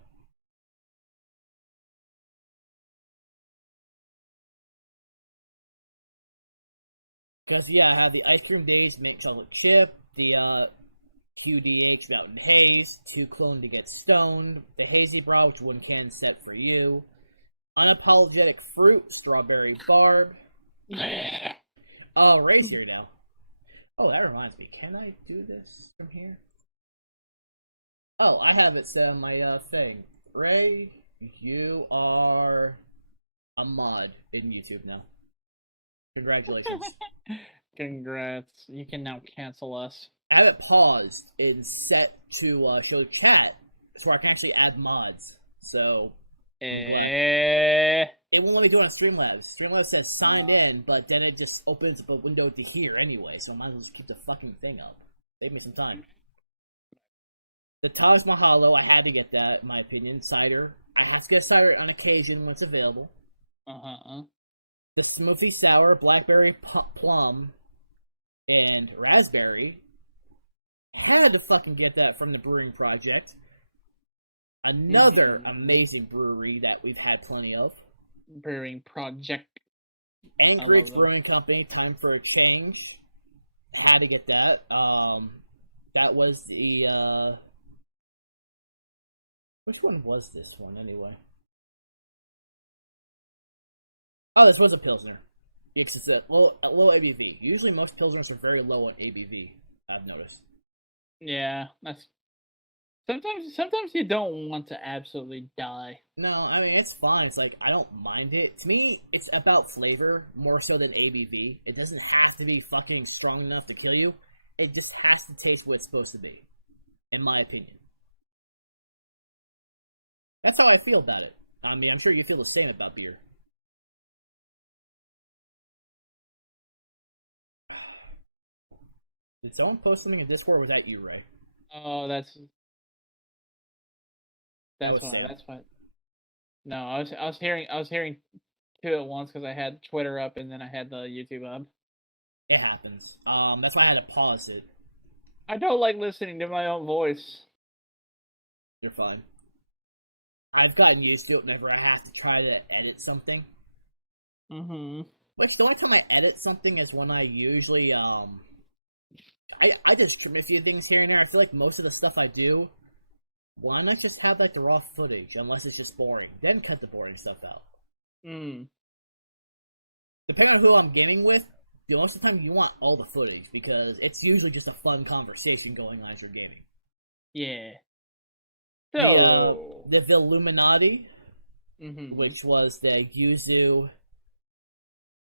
Because, yeah, I have the Ice Cream Days Mint Chocolate Chip, the QDH Mountain Haze, 2 Clone to Get Stoned, the Hazy Bra, which 1 can set for you, Unapologetic Fruit, Strawberry Barb. Oh, Ray's here now. Oh, that reminds me. Can I do this from here? Oh, I have it set on my thing. Ray, you are a mod in YouTube now. Congratulations. Congrats. You can now cancel us. I have it paused and set to show chat so I can actually add mods. So, I'm glad. It won't let me do it on Streamlabs. Streamlabs says signed in, but then it just opens up a window to here anyway, so I might as well just keep the fucking thing up. Save me some time. The Taj Mahalo, I had to get that, in my opinion. Cider. I have to get cider on occasion when it's available. The Smoothie Sour, Blackberry Plum, and Raspberry. Had to fucking get that from the Brewing Project. Another amazing brewery that we've had plenty of. Brewing Project. Anchorage Brewing Company, time for a change. Had to get that. That was the which one was this one anyway? Oh, this was a Pilsner. Yeah, 'cause it's a low ABV. Usually most Pilsners are very low on ABV, I've noticed. Yeah, that's sometimes you don't want to absolutely die. No, I mean, it's fine. It's like, I don't mind it. To me, it's about flavor more so than ABV. It doesn't have to be fucking strong enough to kill you. It just has to taste what it's supposed to be, in my opinion. That's how I feel about it. I mean, I'm sure you feel the same about beer. Did someone post something in Discord, or was that you, Ray? Oh, That was why, Sam. That's what. No, I was hearing two at once because I had Twitter up and then I had the YouTube up. It happens. That's why I had to pause it. I don't like listening to my own voice. You're fine. I've gotten used to it whenever I have to try to edit something. Which, the only time I edit something is when I usually, I just trim a few things here and there. I feel like most of the stuff I do, why not just have, like, the raw footage, unless it's just boring. Then cut the boring stuff out. Depending on who I'm gaming with, most of the time you want all the footage, because it's usually just a fun conversation going on as you're gaming. Yeah. So... The Villuminati, which was the Yuzu,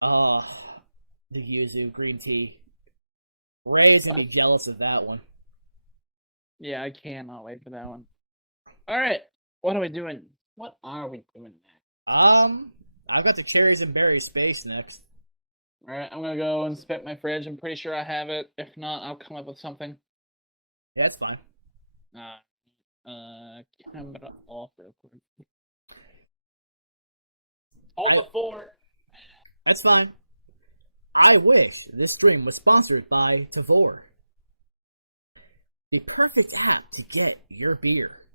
the Yuzu green tea. Ray's gonna be jealous of that one. Yeah, I cannot wait for that one. Alright, what are we doing? I've got the cherries and berries space next. Alright, I'm gonna go inspect my fridge. I'm pretty sure I have it. If not, I'll come up with something. Yeah, it's fine. Camera off real quick. That's fine. I wish this stream was sponsored by Tavor, the perfect app to get your beer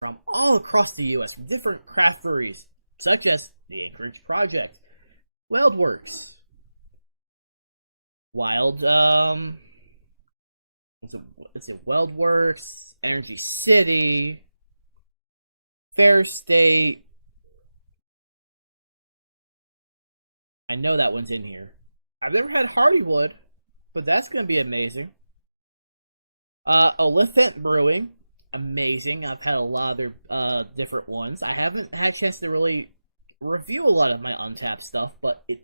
from all across the U.S. from different craft breweries, such as the Anchorage Project, Wildworks, It's a Wildworks, Energy City, Fair State. I know that one's in here. I've never had Hardywood, but that's going to be amazing. Oliphant Brewing, amazing. I've had a lot of their different ones. I haven't had a chance to really review a lot of my Untapped stuff, but I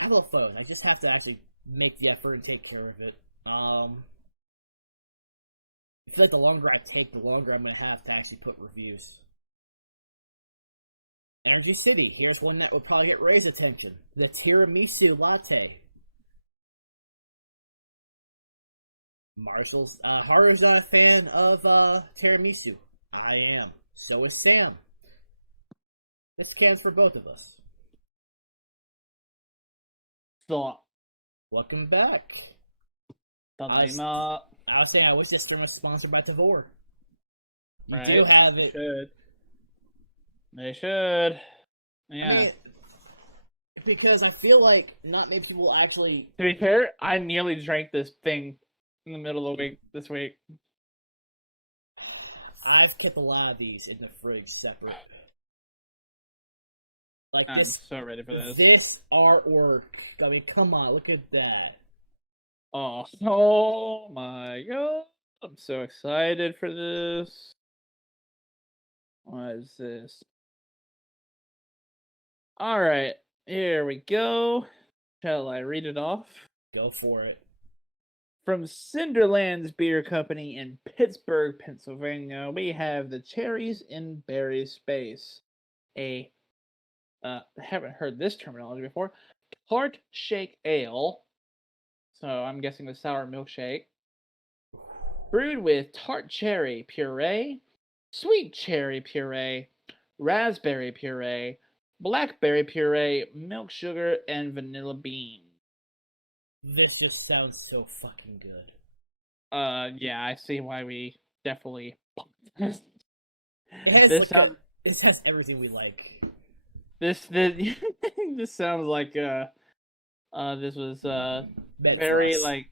have a lot of photos. I just have to actually make the effort and take care of it. I feel like the longer I take, the longer I'm going to have to actually put reviews. Energy City. Here's one that would probably get Ray's attention. The Tiramisu Latte. Haru's not a fan of tiramisu. I am. So is Sam. This can's for both of us. Thought. Welcome back. I was saying I wish this stream was sponsored by Tavor. You do have it. They should. Yeah. I mean, because I feel like not many people actually... To be fair, I nearly drank this thing in the middle of the week this week. I've kept a lot of these in the fridge separate. Like I'm so ready for this. This artwork. I mean, come on, look at that. Oh my god. I'm so excited for this. What is this? Alright, here we go. Shall I read it off? Go for it. From Cinderland's Beer Company in Pittsburgh, Pennsylvania, we have the Cherries and Berries Space. I haven't heard this terminology before. Tart Shake Ale. So I'm guessing the sour milkshake. Brewed with tart cherry puree, sweet cherry puree, raspberry puree, blackberry puree, milk sugar, and vanilla bean. This just sounds so fucking good. Yeah, I see why we definitely. It has This like sounds- it has everything we like. this this sounds like this was Meant for very us. like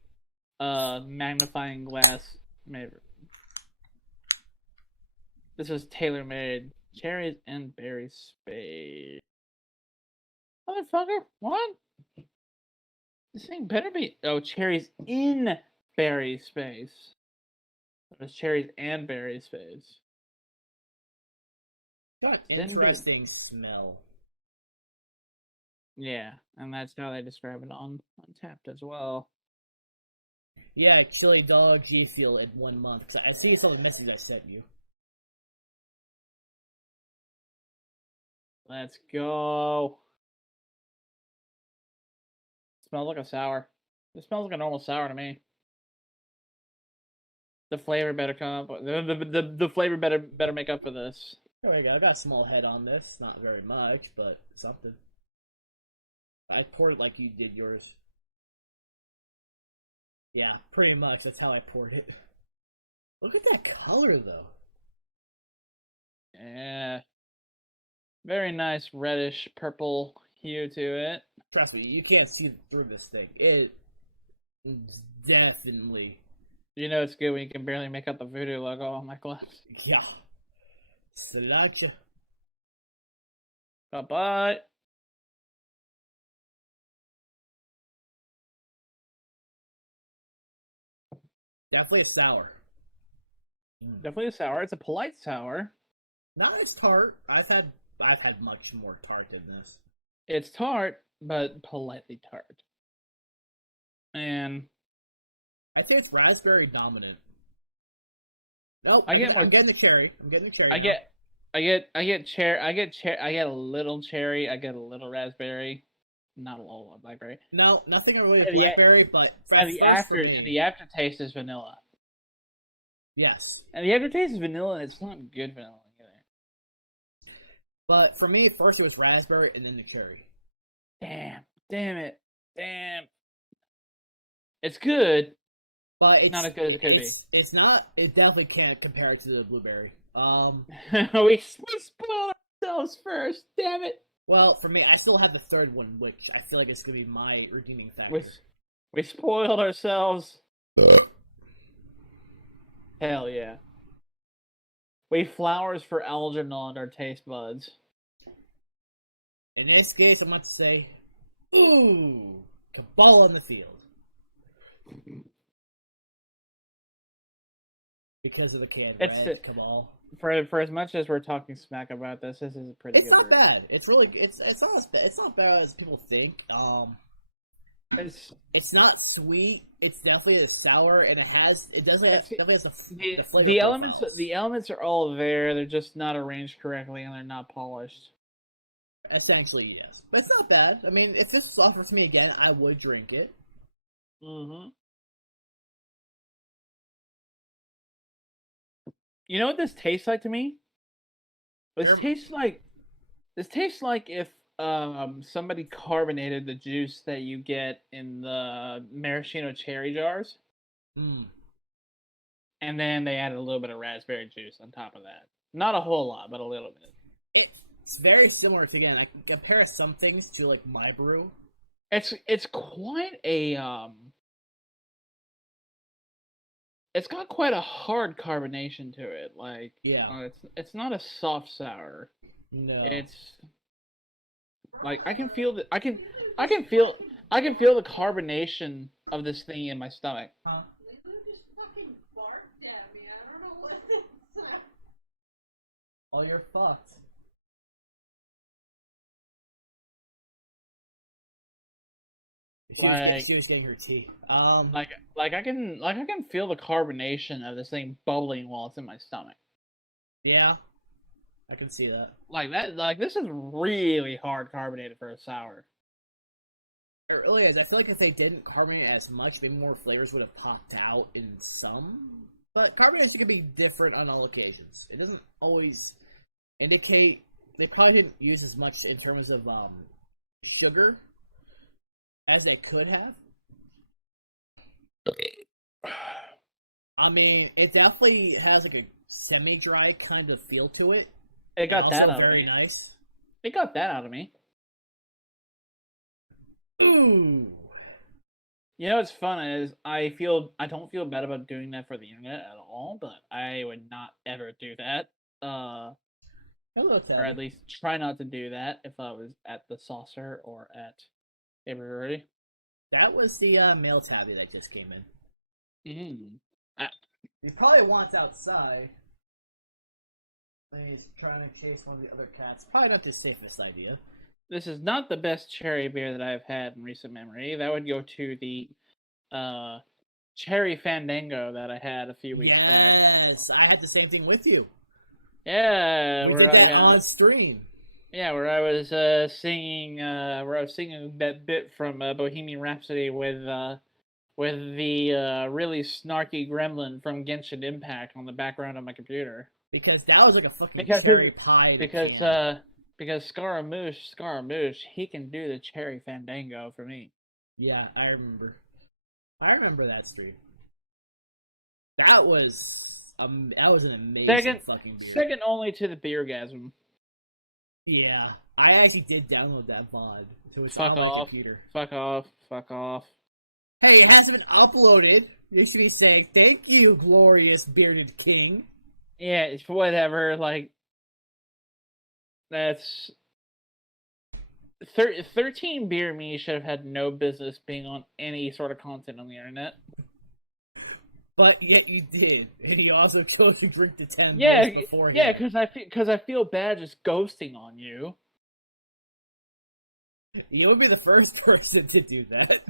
magnifying glass made. This was tailor made. Cherries and berry space. Motherfucker, what? This thing better be. Oh, cherries in berry space. There's cherries and berry space. Got an interesting smell. Yeah, and that's how they describe it on Untapped as well. Yeah, chili dog G Fuel in 1 month. Because I see some of the messages I sent you. Let's go. Smells like a sour. It smells like a normal sour to me. The flavor better come up. The flavor better make up for this. There we go. I got a small head on this. Not very much, but something. I poured it like you did yours. Yeah, pretty much. That's how I poured it. Look at that color, though. Yeah. Very nice reddish purple hue to it. Trust me, you can't see through this thing. It's definitely. You know it's good when you can barely make out the voodoo logo on my glass. Yeah. Sriracha. Bye-bye. Definitely a sour. Definitely a sour. It's a polite sour. Not as tart. I've had much more tart than this. It's tart, but politely tart. And I'd say it's raspberry dominant. Nope, I'm getting the cherry. I'm getting the cherry now. I get a little cherry. I get a little raspberry. Not a lot of blackberry. No, nothing really with blackberry, but first for me. The aftertaste is vanilla. Yes. And the aftertaste is vanilla, and it's not good vanilla either. But for me, first it was raspberry and then the cherry. Damn it. It's good. But it's not as good as it could be. it's not. It definitely can't compare it to the blueberry. We spoiled ourselves first. Damn it. Well, for me, I still have the third one, which I feel like it's gonna be my redeeming factor. We spoiled ourselves. Hell yeah. We flowers for Algernon our taste buds. In this case, I'm going to say, ooh, Cabal on the field. Because of the can red, Cabal. For as much as we're talking smack about this is a pretty. It's not bad. It's really it's not bad as people think. It's not sweet. It's definitely a sour, and it definitely has the flavor profiles. The elements are all there. They're just not arranged correctly, and they're not polished. Essentially, yes, but it's not bad. I mean, if this was offered to me again, I would drink it. Mm-hmm. You know what this tastes like to me? This tastes like if somebody carbonated the juice that you get in the maraschino cherry jars. Mm. And then they added a little bit of raspberry juice on top of that. Not a whole lot, but a little bit. It's very similar to, again, I can compare some things to like my brew. It's quite a it's got quite a hard carbonation to it. Like, yeah, it's not a soft sour. No. It's like I can feel the carbonation of this thing in my stomach. Huh? Lulu just fucking barked at me. I don't know what that's. Oh, you're fucked. She was getting her tea. Like I can feel the carbonation of this thing bubbling while it's in my stomach. Yeah, I can see that. Like this is really hard carbonated for a sour. It really is. I feel like if they didn't carbonate as much, maybe more flavors would have popped out in some But carbonation can be different on all occasions. It doesn't always indicate. They probably didn't use as much in terms of sugar as they could have. I mean, it definitely has like a semi-dry kind of feel to it. It And also very nice. It got that out of me. Ooh. You know what's fun is I don't feel bad about doing that for the internet at all, but I would not ever do that. Hello, Or Tabby. at least try not to do that if I was at the saucer or at a brewery. That was the male Tabby that just came in. Mm. He probably wants outside. He's trying to chase one of the other cats. Probably not the safest idea. This is not the best cherry beer that I've had in recent memory. That would go to the cherry fandango that I had a few weeks ago. Yes, I had the same thing with you. Yeah, We did that on stream. Yeah, where I was singing that bit from Bohemian Rhapsody with the really snarky gremlin from Genshin Impact on the background of my computer. Because that was like a fucking cherry pie in a can. Because Scaramouche, he can do the cherry fandango for me. Yeah, I remember. I remember that stream. That was an amazing fucking beer. Second only to the Beergasm. Yeah, I actually did download that VOD, so it's on my computer. Fuck off. Hey, it hasn't been uploaded. You should be saying, thank you, glorious bearded king. Yeah, it's whatever, like... That's... 13 Beer Me should have had no business being on any sort of content on the internet. But yet you did, and you also chose to drink the 10 beers beforehand. Yeah, because I feel bad just ghosting on you. You would be the first person to do that.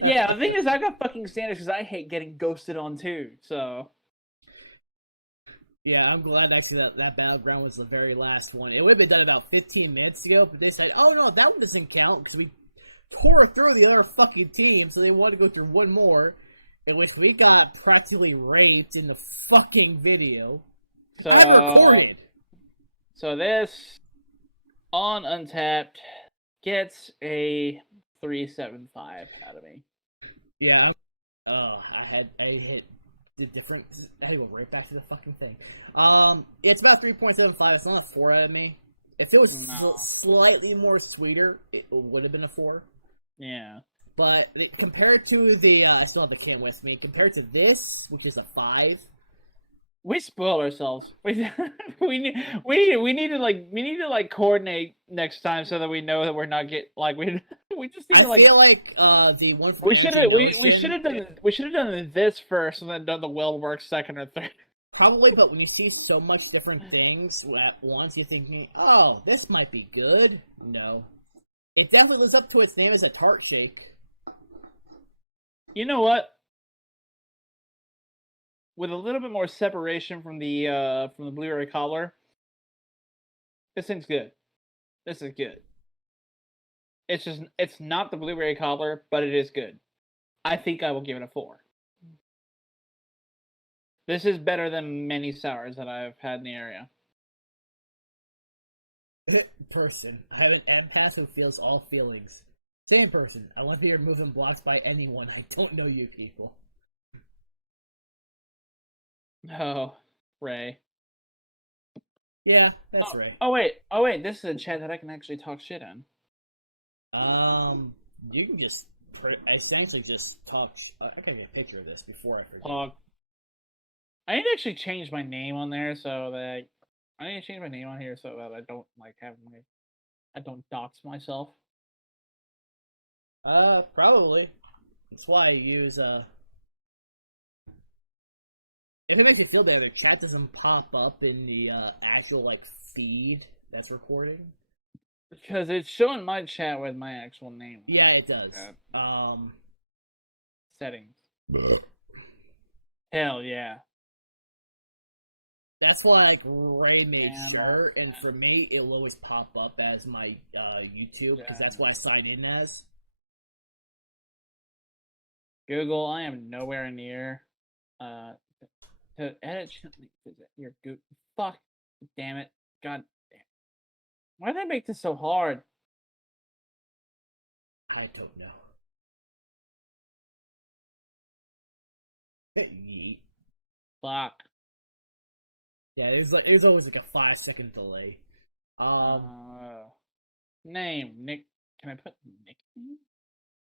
Yeah, the thing is, I got fucking standards because I hate getting ghosted on too. So. Yeah, I'm glad actually that Battleground was the very last one. It would have been done about 15 minutes ago, but they said, "Oh no, that one doesn't count because we tore through the other fucking team, so they wanted to go through one more." In which we got practically raped in the fucking video. So, I have it recorded. So this, on Untapped, gets a 3.75 out of me. Yeah. I hit the different. I had to go right back to the fucking thing. It's about 3.75. It's not a 4 out of me. If it was slightly more sweeter, it would have been a 4. Yeah. But compared to the, I still have the can with me. Compared to this, which is a 5, we spoil ourselves. We need to coordinate next time so that we know that we're not we just. I feel like the one from Energy Notion. We should have done this first and then done the Wild Work second or third. Probably, but when you see so much different things at once, you're thinking, "Oh, this might be good." No, it definitely lives up to its name as a tart shake. You know what? With a little bit more separation from the blueberry cobbler, this thing's good. This is good. It's not the blueberry cobbler, but it is good. I think I will give it a 4. This is better than many sours that I've had in the area. Person. I have an empath who feels all feelings. Same person. I want to be removed and blocked by anyone. I don't know you people. Oh, Ray. Yeah, that's Ray. Oh wait. This is a chat that I can actually talk shit in. You can just essentially just talk. I gotta get a picture of this before I forget. I need to actually change my name on there so that I need to change my name on here so that I don't I don't dox myself. Probably. That's why I use, if it makes you feel better, the chat doesn't pop up in the, actual, feed that's recording. Because it's showing my chat with my actual name. Yeah, it does. Settings. Hell yeah. That's why, Ray made sure, and for me, it'll always pop up as my, YouTube, because that's what I signed in as. Google, I am nowhere near To edit your good. Fuck. Damn it. God damn. Why did they make this so hard? I don't know. Yeet. Fuck. Yeah, there's always like a 5-second delay. Name Nick. Can I put Nick?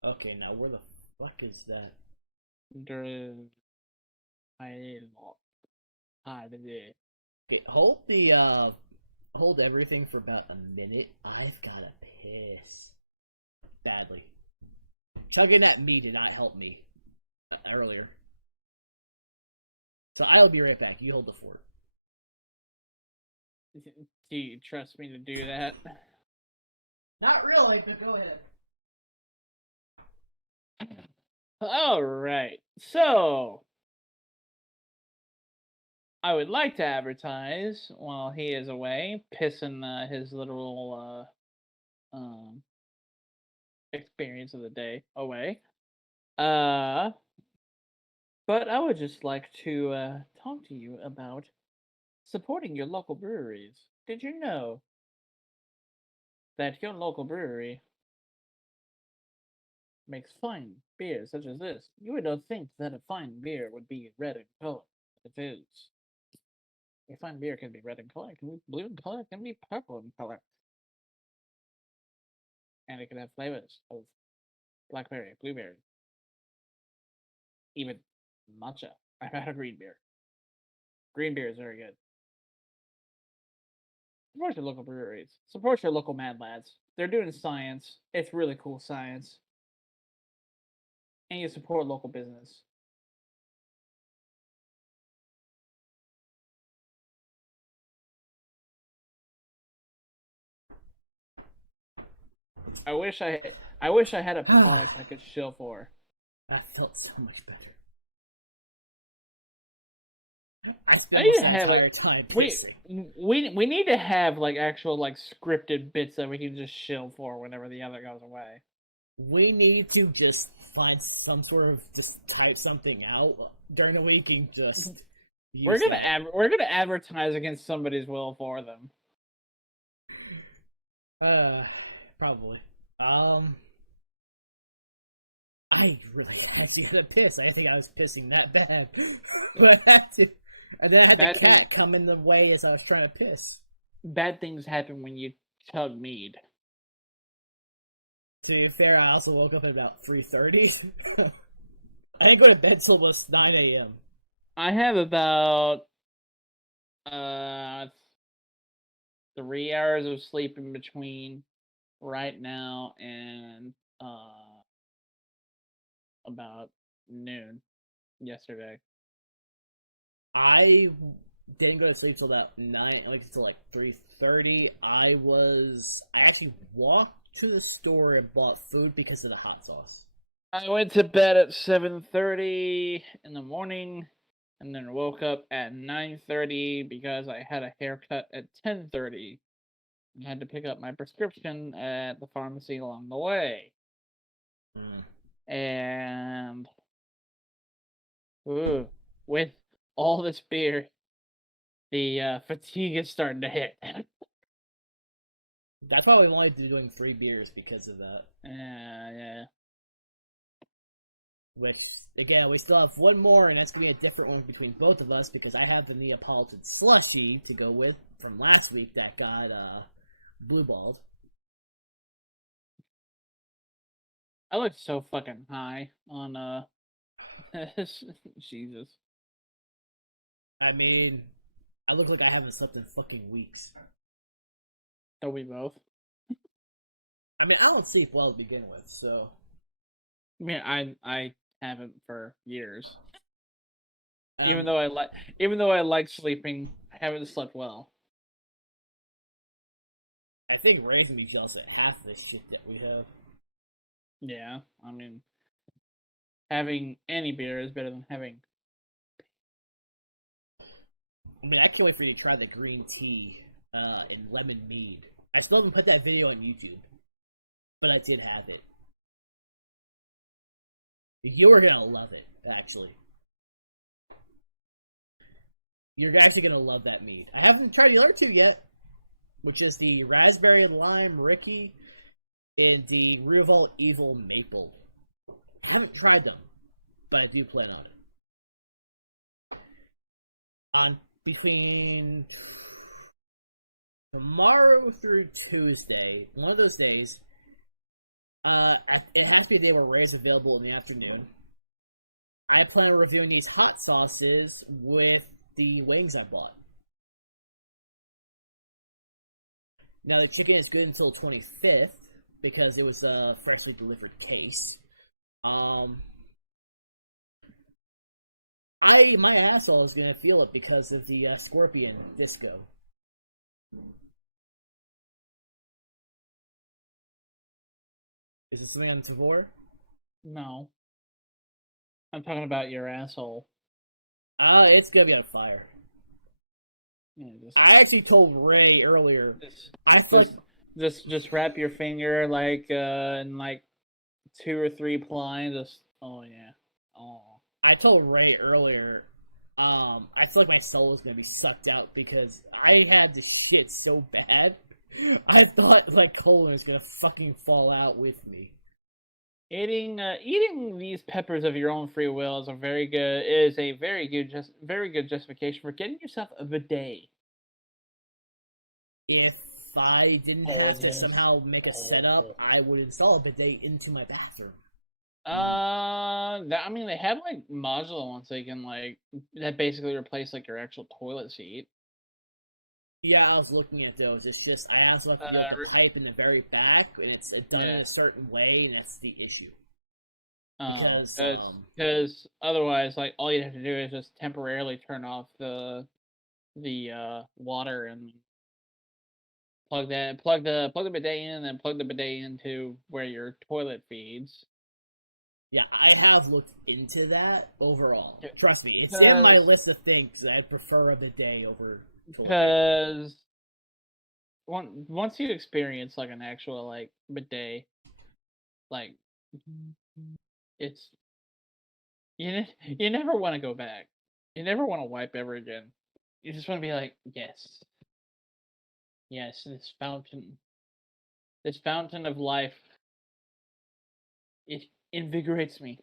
Okay, now where the fuck is that? Okay, hold everything for about a minute. I've gotta piss badly. Chugging at me did not help me earlier. So I'll be right back. You hold the fort. Do you trust me to do that? Not really, but go ahead. Alright, so I would like to advertise while he is away, pissing his literal experience of the day away. But I would just like to talk to you about supporting your local breweries. Did you know that your local brewery makes fine beer such as this? You would not think that a fine beer would be red in color, but it is. A fine beer can be red in color, it can be blue in color, it can be purple in color. And it can have flavors of blackberry, blueberry, even matcha. I've had a green beer. Green beer is very good. Support your local breweries. Support your local Mad Lads. They're doing science. It's really cool science. And you support local business. I wish I had a place I could shill for. That felt so much better. I spent almost that entire time pissing. We need to have like actual like scripted bits that we can just shill for whenever the other goes away. We need to just find some sort of just type something out during the week and just use we're gonna advertise against somebody's will for them. Probably. I really actually had to piss. I think I was pissing that bad, but I had to. And then I had the cat come in the way as I was trying to piss. Bad things happen when you chug mead. To be fair, I also woke up at about 3:30. I didn't go to bed till almost 9 a.m. I have about 3 hours of sleep in between right now and about noon yesterday. I didn't go to sleep till about 9, like until like 3:30. I actually walked to the store and bought food because of the hot sauce. I went to bed at 7:30 in the morning and then woke up at 9:30 because I had a haircut at 10:30. I had to pick up my prescription at the pharmacy along the way. And with all this beer, the fatigue is starting to hit. That's why we've only been doing 3 beers because of that. Yeah. Which, again, we still have one more, and that's going to be a different one between both of us because I have the Neapolitan slushy to go with from last week that got blue-balled. I look so fucking high on Jesus. I mean, I look like I haven't slept in fucking weeks. Don't we both? I mean, I don't sleep well to begin with, so. I mean, I haven't for years. Even though I like sleeping, I haven't slept well. I think Ray's gonna be jealous at half the shit that we have. Yeah, I mean, having any beer is better than having. I mean, I can't wait for you to try the green tea and lemon mead. I still haven't put that video on YouTube, but I did have it. You're gonna love it, actually. You're actually gonna love that mead. I haven't tried the other two yet, which is the Raspberry Lime Ricky and the Revolt Evil Maple. I haven't tried them, but I do plan on it. On between tomorrow through Tuesday, one of those days, it has to be a day where Ray is available in the afternoon. I plan on reviewing these hot sauces with the wings I bought. Now the chicken is good until 25th because it was a freshly delivered case. My asshole is gonna feel it because of the scorpion disco. Is this something on Tavor? No. I'm talking about your asshole. It's gonna be on fire. Yeah, I actually told Ray earlier. I thought just wrap your finger like in like 2 or 3 ply. Just oh yeah. Oh. I told Ray earlier. I feel like my soul was gonna be sucked out because I had the shit so bad. I thought like colon was gonna fucking fall out with me. Eating these peppers of your own free will is a very good justification for getting yourself a bidet. If I didn't have to somehow make a setup, I would install a bidet into my bathroom. I mean, they have like modular ones they can like that basically replace like your actual toilet seat. Yeah, I was looking at those. It's just I also have to deal with the pipe in the very back, and it's done in a certain way, and that's the issue. Because otherwise, like all you'd have to do is just temporarily turn off the water and plug the bidet in, and then plug the bidet into where your toilet feeds. Yeah, I have looked into that overall. Trust me, it's in my list of things that I'd prefer a bidet over toilet paper. Because once you experience like an actual like bidet, like it's you never want to go back. You never want to wipe ever again. You just want to be like, yes, this fountain of life, it invigorates me.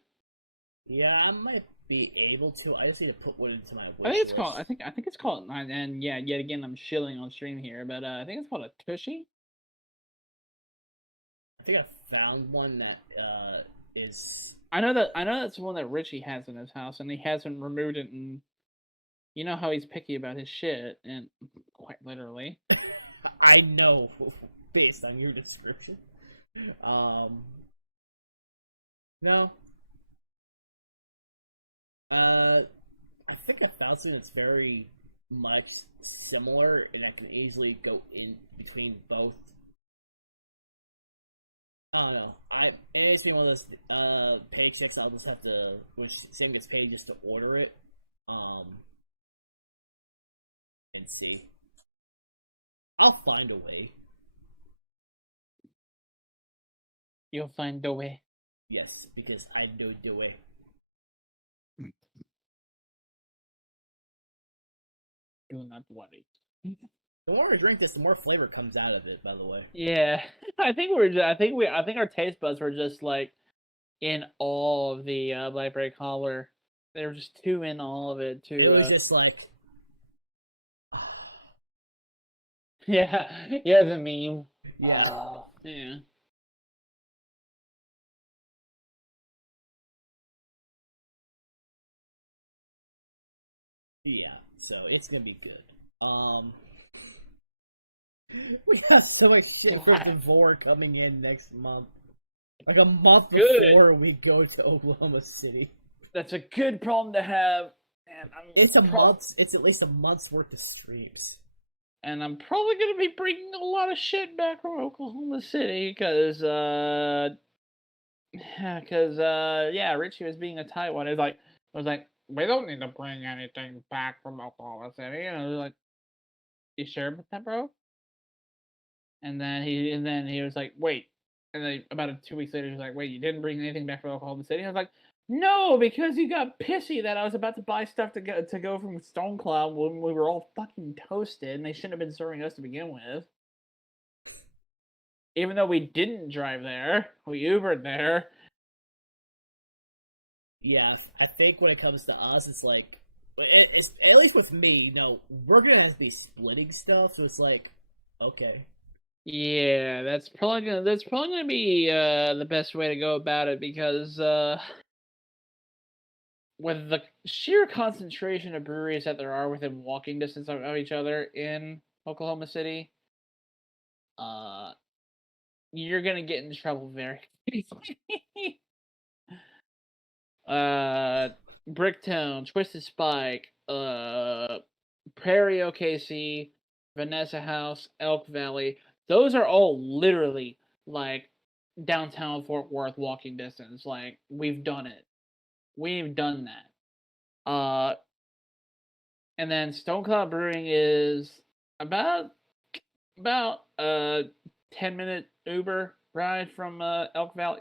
Yeah, I might be able to. I just need to put one into my wish list. I think it's called. And yeah, yet again, I'm shilling on stream here, but I think it's called a tushy. I think I found one that is. I know that's the one that Richie has in his house, and he hasn't removed it. And you know how he's picky about his shit, and quite literally. I know, based on your description. No. I think I found something that's very much similar, and I can easily go in between both. I don't know. It's been one of those paychecks. I'll just have to, when Sam gets paid, just to order it, and see. I'll find a way. You'll find a way. Yes, because I know the way. Do not worry. The more I drink this, the more flavor comes out of it. By the way. Yeah, I think our taste buds were just like in all of the blackberry cobbler. They were just too in all of it. Too. It was just like. Yeah, the meme. Yeah. Yeah. Yeah, so it's gonna be good. We have so much shit from Devore coming in next month. Like a month before we go to Oklahoma City. That's a good problem to have. And it's at least a month's worth of streams. And I'm probably gonna be bringing a lot of shit back from Oklahoma City because Richie was being a tightwad. It was like, we don't need to bring anything back from Oklahoma City. And I was like, you sure about that, bro? And then he was like, wait. And then about 2 weeks later, he was like, wait, you didn't bring anything back from Oklahoma City? I was like, No, because you got pissy that I was about to buy stuff to go from Stone Cloud when we were all fucking toasted, and they shouldn't have been serving us to begin with. Even though we didn't drive there, we Ubered there. Yeah, I think when it comes to us, it's like, it's at least with me. No, we're gonna have to be splitting stuff, so it's like, okay. Yeah, that's probably gonna be the best way to go about it because with the sheer concentration of breweries that there are within walking distance of each other in Oklahoma City, uh, you're gonna get in trouble very easily. Bricktown, Twisted Spike, Prairie OKC, Vanessa House, Elk Valley. Those are all literally like downtown Fort Worth walking distance. Like we've done it. We've done that. And then Stone Cloud Brewing is about a 10-minute Uber ride from Elk Valley.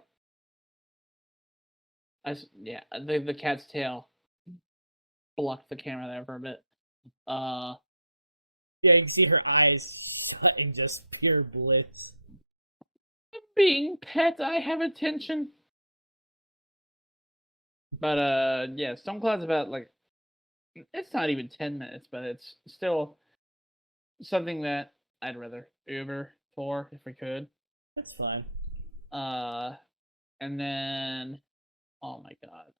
Yeah, the cat's tail blocked the camera there for a bit. Yeah, you can see her eyes shut in just pure bliss. Being pet, I have attention. But yeah, Stone Cloud's about like it's not even 10 minutes, but it's still something that I'd rather Uber for if we could. That's fine. And then oh my god,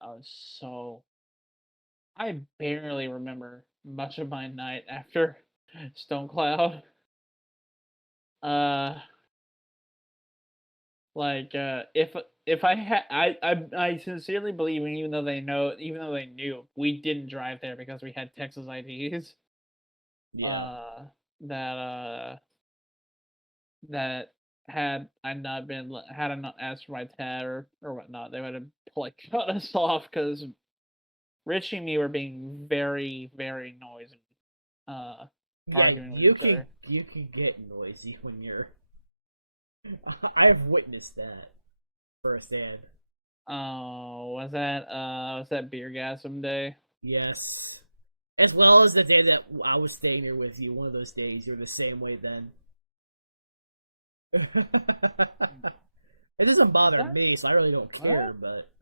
I barely remember much of my night after Stone Cloud. Uh if I had I sincerely believe, even though they knew we didn't drive there because we had Texas IDs. Yeah. That that had I not asked for my tab or whatnot, they would have like cut us off because Richie and me were being very very noisy. Yeah, Arguing with each other. you can get noisy when you're. I have witnessed that firsthand. Oh, was that beer gasm day? Yes, as well as the day that I was staying here with you. One of those days, you're the same way then. It doesn't bother me, so I really don't care. But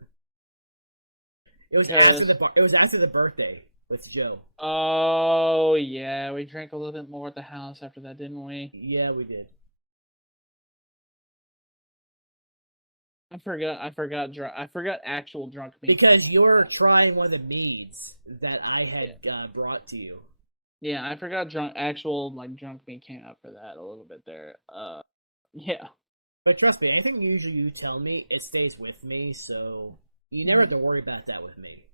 it was after it was after the birthday with Joe. Oh yeah, we drank a little bit more at the house after that, didn't we? Yeah, we did. I forgot actual drunk mead. Because you're trying one of the meads that I had brought to you. Yeah, I forgot drunk mead came out for that a little bit there. Yeah. But trust me, anything usually you tell me, it stays with me, so you never have to worry about that with me.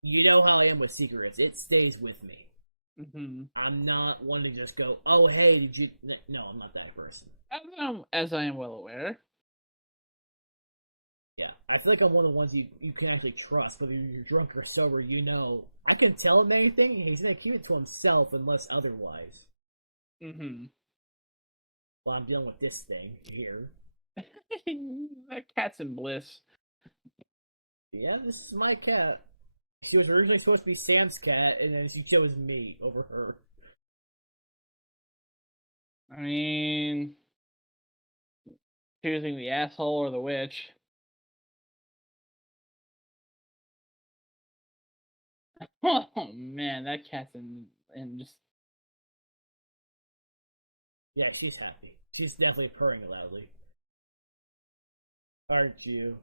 You know how I am with secrets; it stays with me. Mm-hmm. I'm not one to just go, "Oh, hey, did you?" No, I'm not that person. As I am well aware. Yeah, I feel like I'm one of the ones you can actually trust, whether you're drunk or sober. You know, I can tell him anything; he's gonna keep it to himself unless otherwise. Mm-hmm. Well, I'm dealing with this thing here. That cat's in bliss. Yeah, this is my cat. She was originally supposed to be Sam's cat, and then she chose me over her. I mean, choosing the asshole or the witch. Oh man, that cat's in just. Yeah, she's happy. She's definitely purring loudly. Aren't you?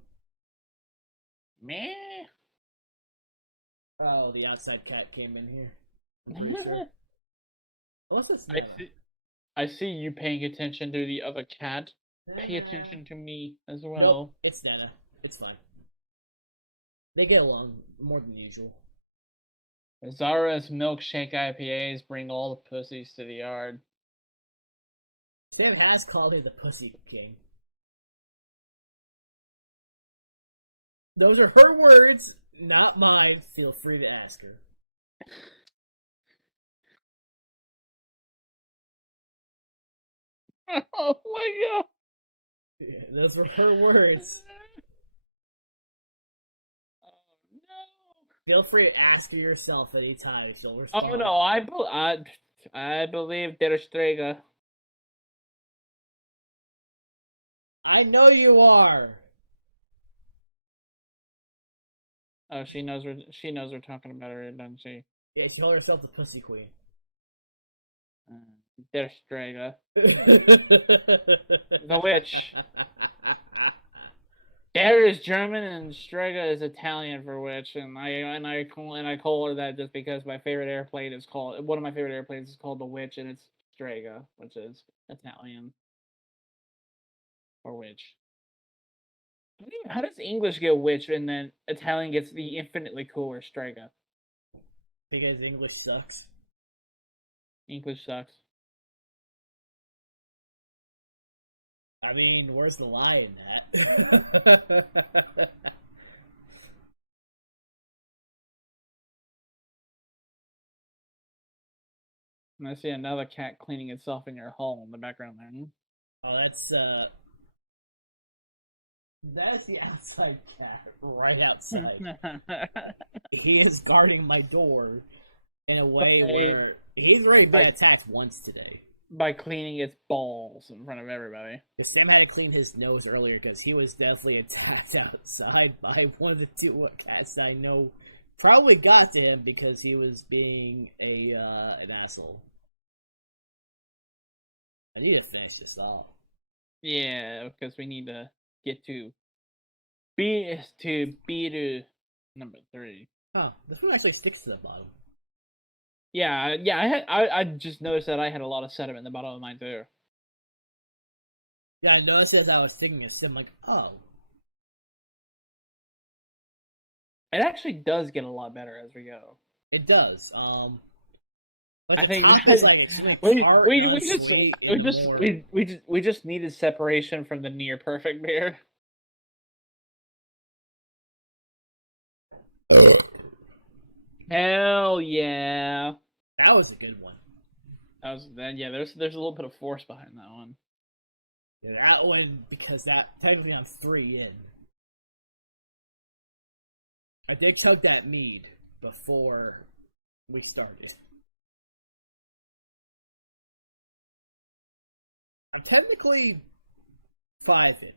Meh. Oh, the outside cat came in here. I'm pretty sure. Unless it's Nana. I see you paying attention to the other cat. Nana. Pay attention to me as well. Nope, it's Nana. It's fine. They get along more than usual. Zara's milkshake IPAs bring all the pussies to the yard. Sam has called me the Pussy King. Those are her words, not mine. Feel free to ask her. Oh my god. Yeah, those were her words. Feel free to ask her yourself anytime. She'll respond. Oh no, I believe Der Strega. I know you are. Oh, she knows we're talking about her, doesn't she? Yeah, she called herself the Pussy Queen. Der Strega. The witch. Der is German and Strega is Italian for witch, and I call her that just because my favorite airplane is called one of my favorite airplanes is called the Witch, and it's Strega, which is Italian for witch. How does English get witch and then Italian gets the infinitely cooler Strega? Because English sucks. English sucks. I mean, where's the lie in that? And I see another cat cleaning itself in your hall in the background there. Oh, that's the outside cat, right outside. He is guarding my door in a way where he's already been attacked once today. By cleaning its balls in front of everybody. Because Sam had to clean his nose earlier because he was definitely attacked outside by one of the two cats that I know probably got to him because he was being an asshole. I need to finish this off. Yeah, because we need to get to B number 3. Huh, this one actually sticks to the bottom. Yeah, I just noticed that I had a lot of sediment in the bottom of mine too. Yeah, I noticed as I was taking a sip, I'm like, oh. It actually does get a lot better as we go. It does. Like the top is like extremely tart and unsweet in the more. We just needed separation from the near perfect beer. Hell yeah! That was a good one. There's a little bit of force behind that one. Yeah, that one because that technically I'm 3 in. I did chug that mead before we started. I'm technically 5 in.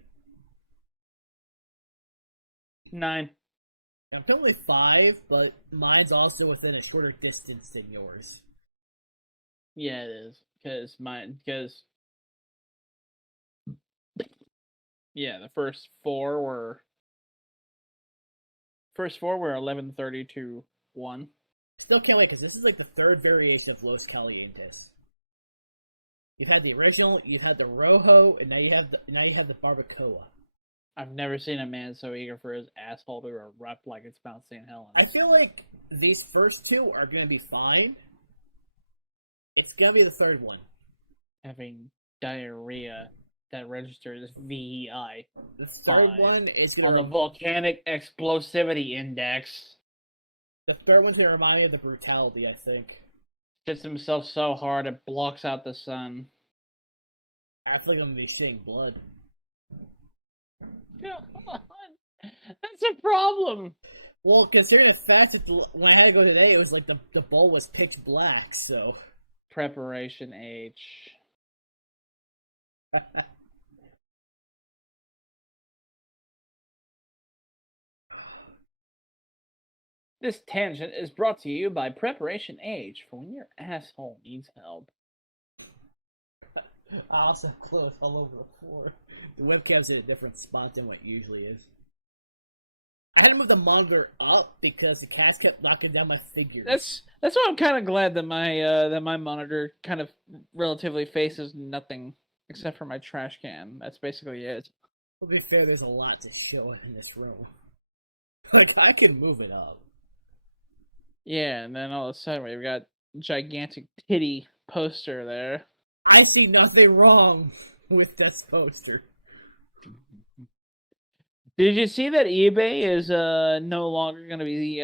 9. I'm technically 5, but mine's also within a shorter distance than yours. Yeah, it is. Because yeah, the first four were 11:30 to 1. Still can't wait because this is like the 3rd variation of Los Calientes. You've had the original, you've had the Rojo, and now you have the Barbacoa. I've never seen a man so eager for his asshole to erupt like it's Mount St. Helens. I feel like these first 2 are gonna be fine. It's gonna be the 3rd one. Having diarrhea that registers VEI. The 3rd one is gonna volcanic explosivity index. The 3rd one's gonna remind me of the brutality, I think. Shits himself so hard it blocks out the sun. I feel like I'm gonna be shitting blood. That's a problem. Well, considering the fact that when I had to go today, it was like the bowl was pitch black, so. Preparation H. This tangent is brought to you by Preparation H for when your asshole needs help. I also have clothes all over the floor. The webcam's in a different spot than what it usually is. I had to move the monitor up because the cats kept knocking down my figures. That's why I'm kind of glad that my monitor kind of relatively faces nothing except for my trash can. That's basically it. Well, to be fair, there's a lot to show in this room. Like, I can move it up. Yeah, and then all of a sudden we've got gigantic titty poster there. I see nothing wrong with this poster. Did you see that eBay is no longer going to be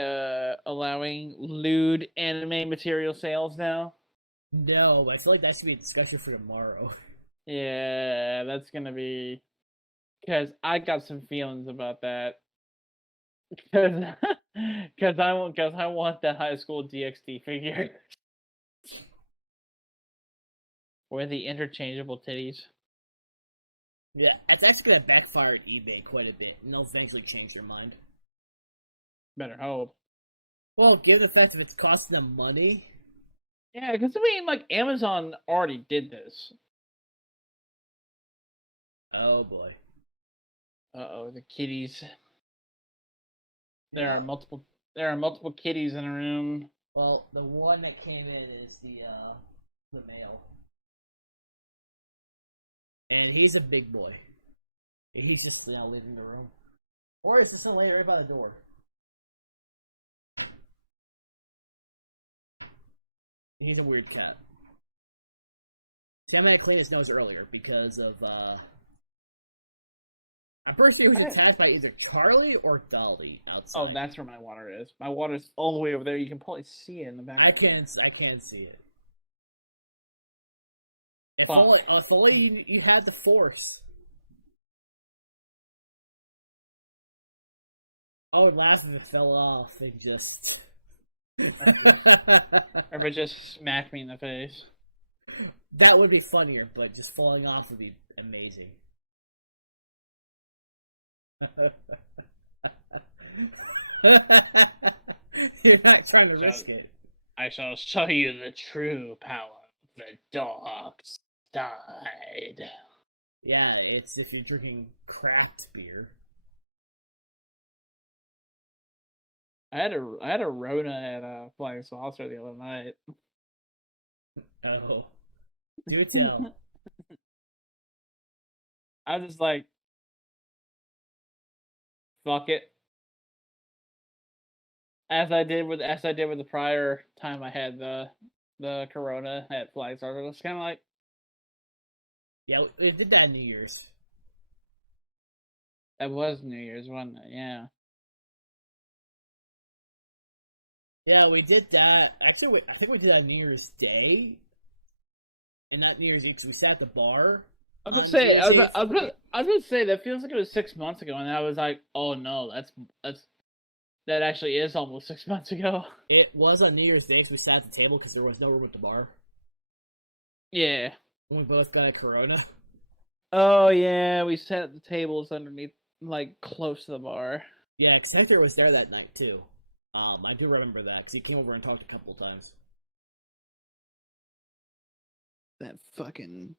allowing lewd anime material sales now? No, but I feel like that should be a discussion for tomorrow. Yeah, that's going to be... Because I got some feelings about that. Because Because I want the high school DxD figure. Or the interchangeable titties. Yeah, it's actually gonna backfire at eBay quite a bit, and they'll eventually change their mind. Better hope. Well, given the fact that it's costing them money. Yeah, because I mean, like, Amazon already did this. Oh boy. Uh-oh, the kitties. Yeah. There are multiple kitties in a room. Well, the one that came in is the male. And he's a big boy. He's just now leaving the room. Or is this one laying right by the door? He's a weird cat. See, I'm gonna clean his nose earlier because of I'm pretty sure he was attacked by either Charlie or Dolly outside. Oh, that's where my water is. My water's all the way over there. You can probably see it in the back. I can't see it. If only you had the force. I would laugh if it fell off and just. Or if it just smacked me in the face. That would be funnier, but just falling off would be amazing. You're not trying to risk it. I shall show you the true power of the dark side. Yeah, it's if you're drinking craft beer. I had a Rona at a Flying Saucer the other night. Oh, do tell. I was just like, fuck it. As I did with the prior time I had the Corona at Flying Saucer, it was kind of like, Yeah, we did that New Year's. that was New Year's, wasn't it? Yeah. Yeah, we did that. Actually, I think we did that New Year's Day, and not New Year's Eve because we sat at the bar on New Year's Eve. I was gonna say that feels like it was 6 months ago, and I was like, oh no, that actually is almost 6 months ago. It was on New Year's Day because we sat at the table because there was no room at the bar. Yeah. And we both got a Corona. Oh yeah, we sat at the tables underneath, like close to the bar. Yeah, because Hector was there that night too. I do remember that because he came over and talked a couple of times. That fucking...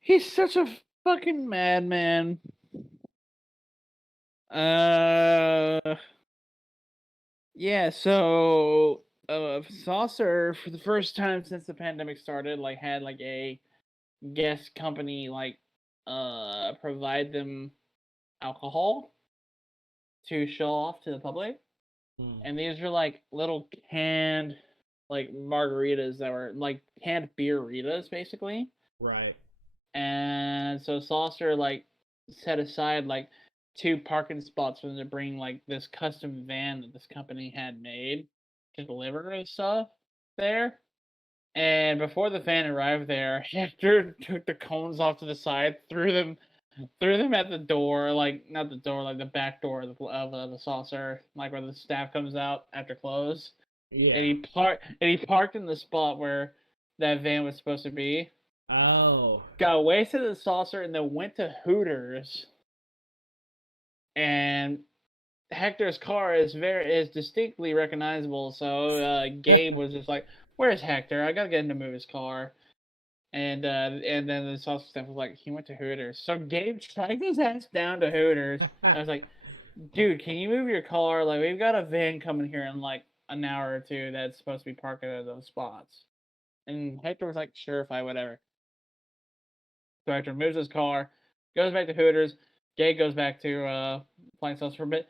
He's such a fucking madman. Yeah, so Saucer, for the first time since the pandemic started, like had like a guest company like provide them alcohol to show off to the public. And these are like little canned like margaritas that were like canned beer-ritas basically. Right. And so Saucer like set aside like 2 parking spots for them to bring like this custom van that this company had made to deliver and stuff there. And before the van arrived there, Hector took the cones off to the side, threw them at the door, like not the door, like the back door of the Saucer, like where the staff comes out after close. Yeah. And he parked in the spot where that van was supposed to be. Oh. Got wasted at the Saucer and then went to Hooters. And Hector's car is distinctly recognizable. So Gabe was just like, "Where's Hector? I gotta get him to move his car." And then the Saucer staff was like, "He went to Hooters." So Gabe dragged his ass down to Hooters. I was like, "Dude, can you move your car? Like, we've got a van coming here in like an hour or two that's supposed to be parked at those spots." And Hector was like, "Sure, fine, whatever." So Hector moves his car, goes back to Hooters. Gabe goes back to Flying Saucer for a bit.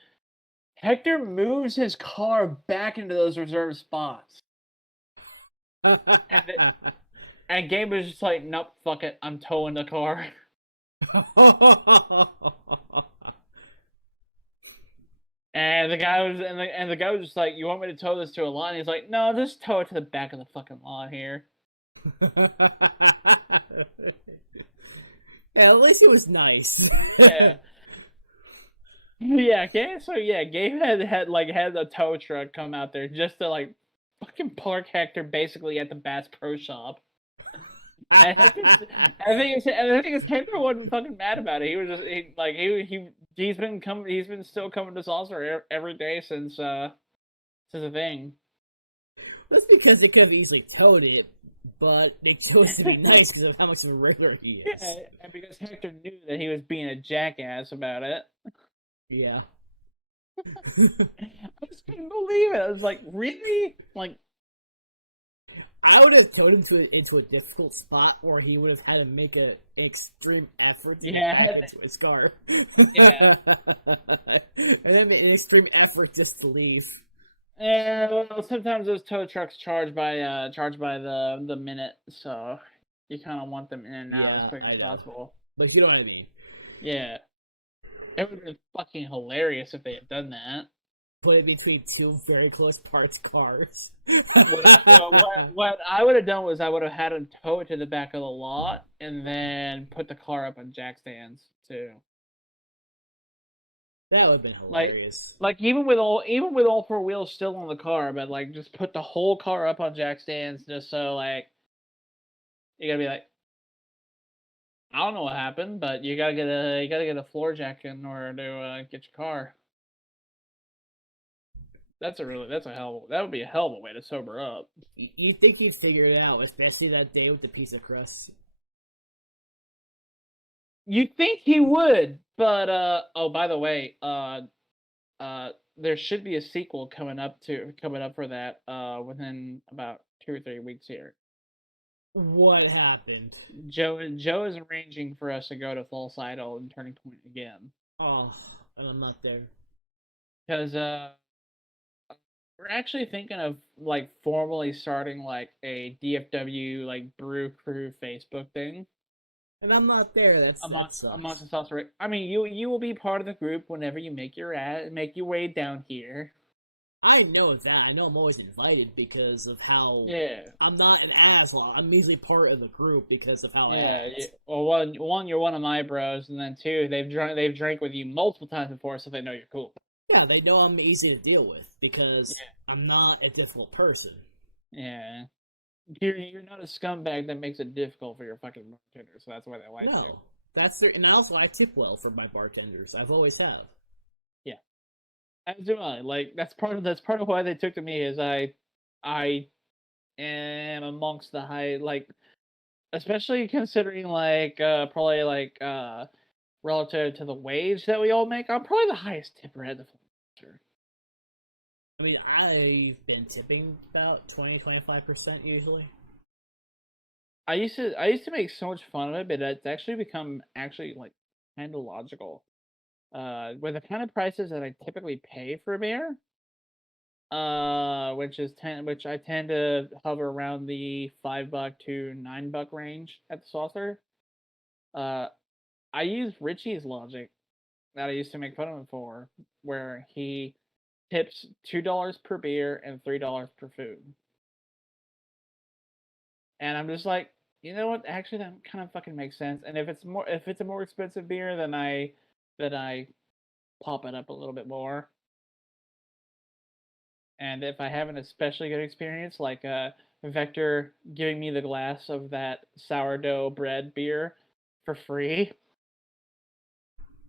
Hector moves his car back into those reserved spots. And Gabe was just like, "Nope, fuck it, I'm towing the car." And the guy was just like, "You want me to tow this to a lot?" And he's like, "No, just tow it to the back of the fucking lot here." Yeah, at least he was nice. Yeah. Yeah, okay. So yeah, Gabe had a tow truck come out there just to like fucking park Hector basically at the Bass Pro Shop. And I think his Hector wasn't fucking mad about it. He was just he's been still coming to Saucer every day since the thing. That's because they could have easily towed it, but they chose to be nice because of how much of a regular he is. Yeah, and because Hector knew that he was being a jackass about it. Yeah. I just couldn't believe it. I was like, really? Like, I would have towed him into a difficult spot where he would have had to make an extreme effort to get back into his car. Yeah. And then make an extreme effort just to leave. Yeah, well, sometimes those tow trucks charge by the minute, so you kind of want them in and out. Yeah, I know. Possible. But you know what I mean. Yeah. It would have been fucking hilarious if they had done that. Put it between two very close parts cars. What I would have done was I would have had him tow it to the back of the lot and then put the car up on jack stands too. That would have been hilarious. Like even with all four wheels still on the car, but like just put the whole car up on jack stands just so like you gotta be like, I don't know what happened, but you gotta get a floor jack in order to get your car. That would be a hell of a way to sober up. You'd think he'd figure it out, especially that day with the pizza crust. You'd think he would, but oh, by the way, there should be a sequel coming up for that within about 2 or 3 weeks here. What happened? Joe is arranging for us to go to False Idol and Turning Point again. Oh, and I'm not there. Because we're actually thinking of like formally starting like a DFW like Brew Crew Facebook thing. And I'm not there. That sucks. I mean, you will be part of the group whenever you make your way down here. I know that. I know I'm always invited because of how I'm not an asshole. I'm easily part of the group because of how I act. Well, one, you're one of my bros, and then two, they've drank with you multiple times before, so they know you're cool. Yeah, they know I'm easy to deal with because I'm not a difficult person. Yeah. You're not a scumbag that makes it difficult for your fucking bartender, so that's why they like you. No. And also I tip well for my bartenders. I've always have. Yeah. As do I. Like that's part of why they took to me is I am amongst the high, like, especially considering like probably like relative to the wage that we all make, I'm probably the highest tipper at the future. I mean, I've been tipping about 20-25% usually. I used to make so much fun of it, but it's actually become like kind of logical. With the kind of prices that I typically pay for a beer, which I tend to hover around the $5 to $9 range at the saucer. I use Richie's logic that I used to make fun of him for, where he tips $2 per beer and $3 per food. And I'm just like, you know what? Actually, that kind of fucking makes sense. And if it's a more expensive beer, then I pop it up a little bit more. And if I have an especially good experience, like Vector giving me the glass of that sourdough bread beer for free,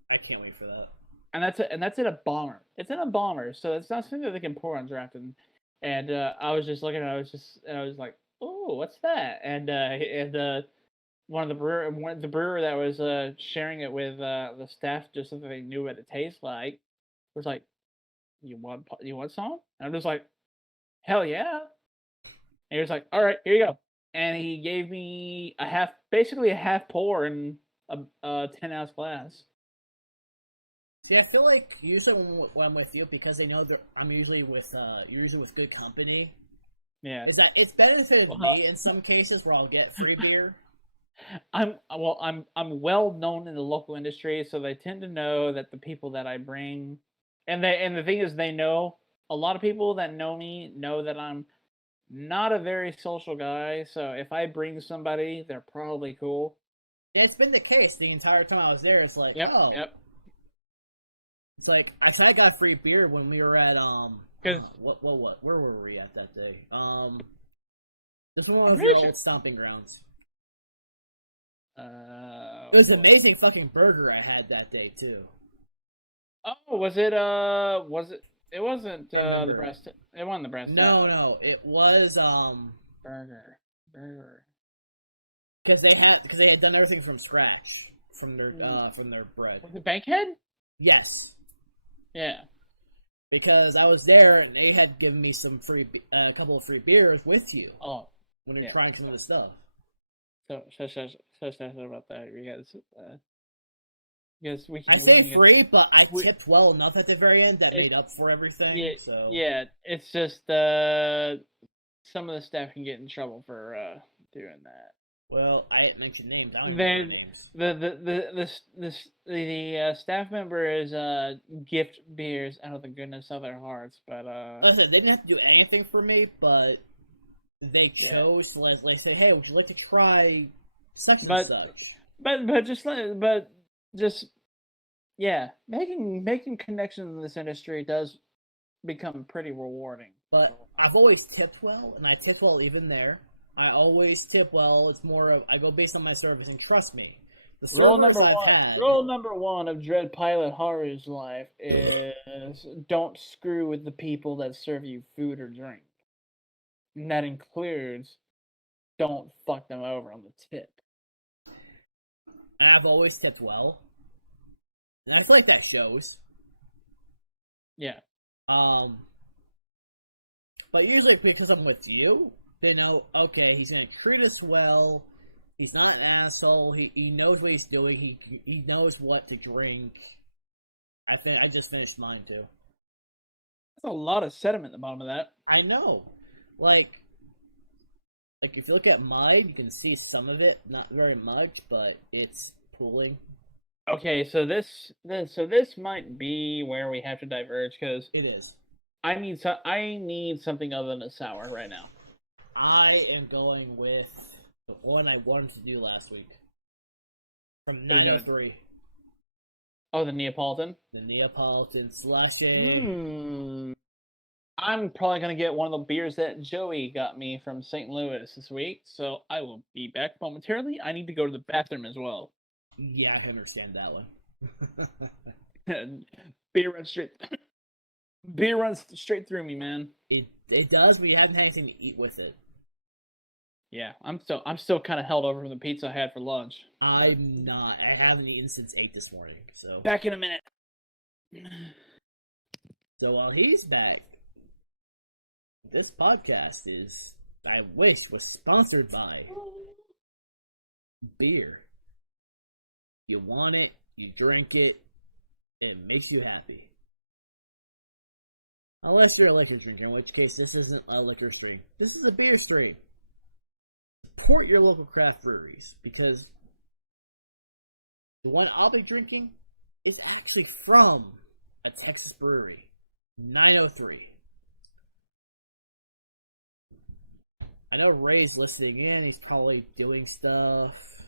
I can't wait for that. And that's in a bomber. It's in a bomber, so it's not something that they can pour on draft. And I was just looking, and I was like, oh, what's that? And the brewer that was sharing it with the staff just so that they knew what it tastes like was like, you want some? And I'm just like, hell yeah. And he was like, all right, here you go. And he gave me basically a half pour in a 10-ounce glass. See, I feel like usually when I'm with you, because they know that I'm usually with good company. Yeah. Is that it's benefited me in some cases where I'll get free beer. I'm well known in the local industry, so they tend to know that the people that I bring, and the thing is, they know a lot of people that know me know that I'm not a very social guy. So if I bring somebody, they're probably cool. It's been the case the entire time I was there. It's like, It's like I got free beer when we were at Cause what where were we at that day? This one of your old stomping grounds. It was an amazing fucking burger I had that day too. Oh, was it? Was it? It wasn't. I remember. The breast, it wasn't the breast. No, it was burger. because they had done everything from scratch from their bread. Was it Bankhead? Yes. Yeah. Because I was there and they had given me some a couple of free beers with you. Oh. When you're trying some of the stuff. So about that because I say free, but I tipped well enough at the very end that made up for everything. Yeah, so yeah, it's just some of the staff can get in trouble for doing that. Well, I didn't mention names. I don't even remember names. The staff members gift beers out of the goodness of their hearts, but listen, they didn't have to do anything for me, but they chose to like say, "Hey, would you like to try such and such?" But just making connections in this industry does become pretty rewarding. But I've always tipped well, and I tipped well even there. I always tip well. It's more of I go based on my service, and trust me, the servers I've had. Rule number one of Dread Pilot Haru's life is don't screw with the people that serve you food or drink. And that includes don't fuck them over on the tip. And I've always tipped well. And I feel like that shows. Yeah. But usually because I'm with you, they know, okay, he's gonna treat us well. He's not an asshole. He knows what he's doing. He knows what to drink. I just finished mine too. That's a lot of sediment at the bottom of that. I know. Like if you look at mine, you can see some of it, not very much, but it's pooling. Okay, so this might be where we have to diverge because it is. I need something other than a sour right now. I am going with the one I wanted to do last week from 903. Oh, the Neapolitan. The Neapolitan slushy. I'm probably gonna get one of the beers that Joey got me from St. Louis this week, so I will be back momentarily. I need to go to the bathroom as well. Yeah, I can understand that one. Beer runs straight through me, man. It does, but you haven't had anything to eat with it. Yeah, I'm still kind of held over from the pizza I had for lunch. I'm not. I haven't eaten since 8 this morning, so back in a minute. So while he's back, this podcast is, I wish, was sponsored by beer. You want it, you drink it, it makes you happy. Unless you're a liquor drinker, in which case this isn't a liquor stream. This is a beer stream. Support your local craft breweries, because the one I'll be drinking is actually from a Texas brewery. 903. I know Ray's listening in. He's probably doing stuff.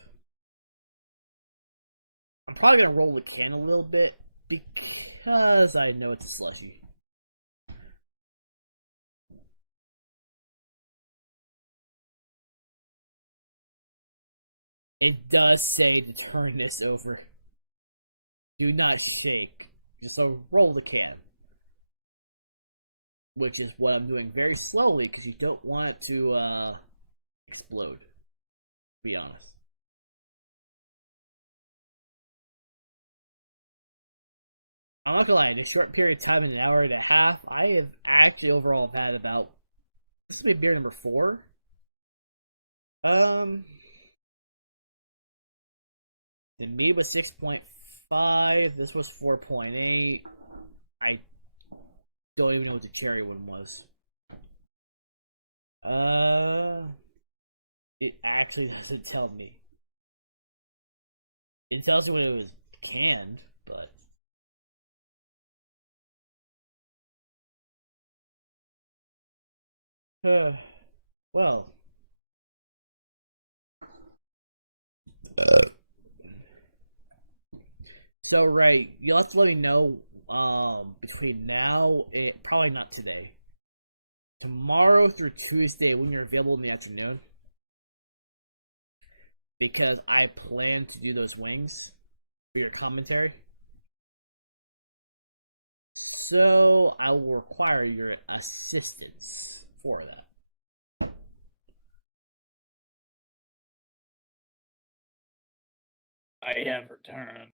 I'm probably going to roll the can a little bit because I know it's a slushy. It does say to turn this over. Do not shake. Just so roll the can. Which is what I'm doing very slowly because you don't want it to explode. To be honest. I'm not gonna lie, in a short period of time, in an hour and a half, I have actually overall had about, this will be beer number 4. The mead was 6.5. This was 4.8. I don't even know what the cherry one was. It actually doesn't tell me. It tells you when it was canned, but well. So Ray, you'll have to let me know between now probably not today. Tomorrow through Tuesday when you're available in the afternoon. Because I plan to do those wings for your commentary. So I will require your assistance for that. I have returned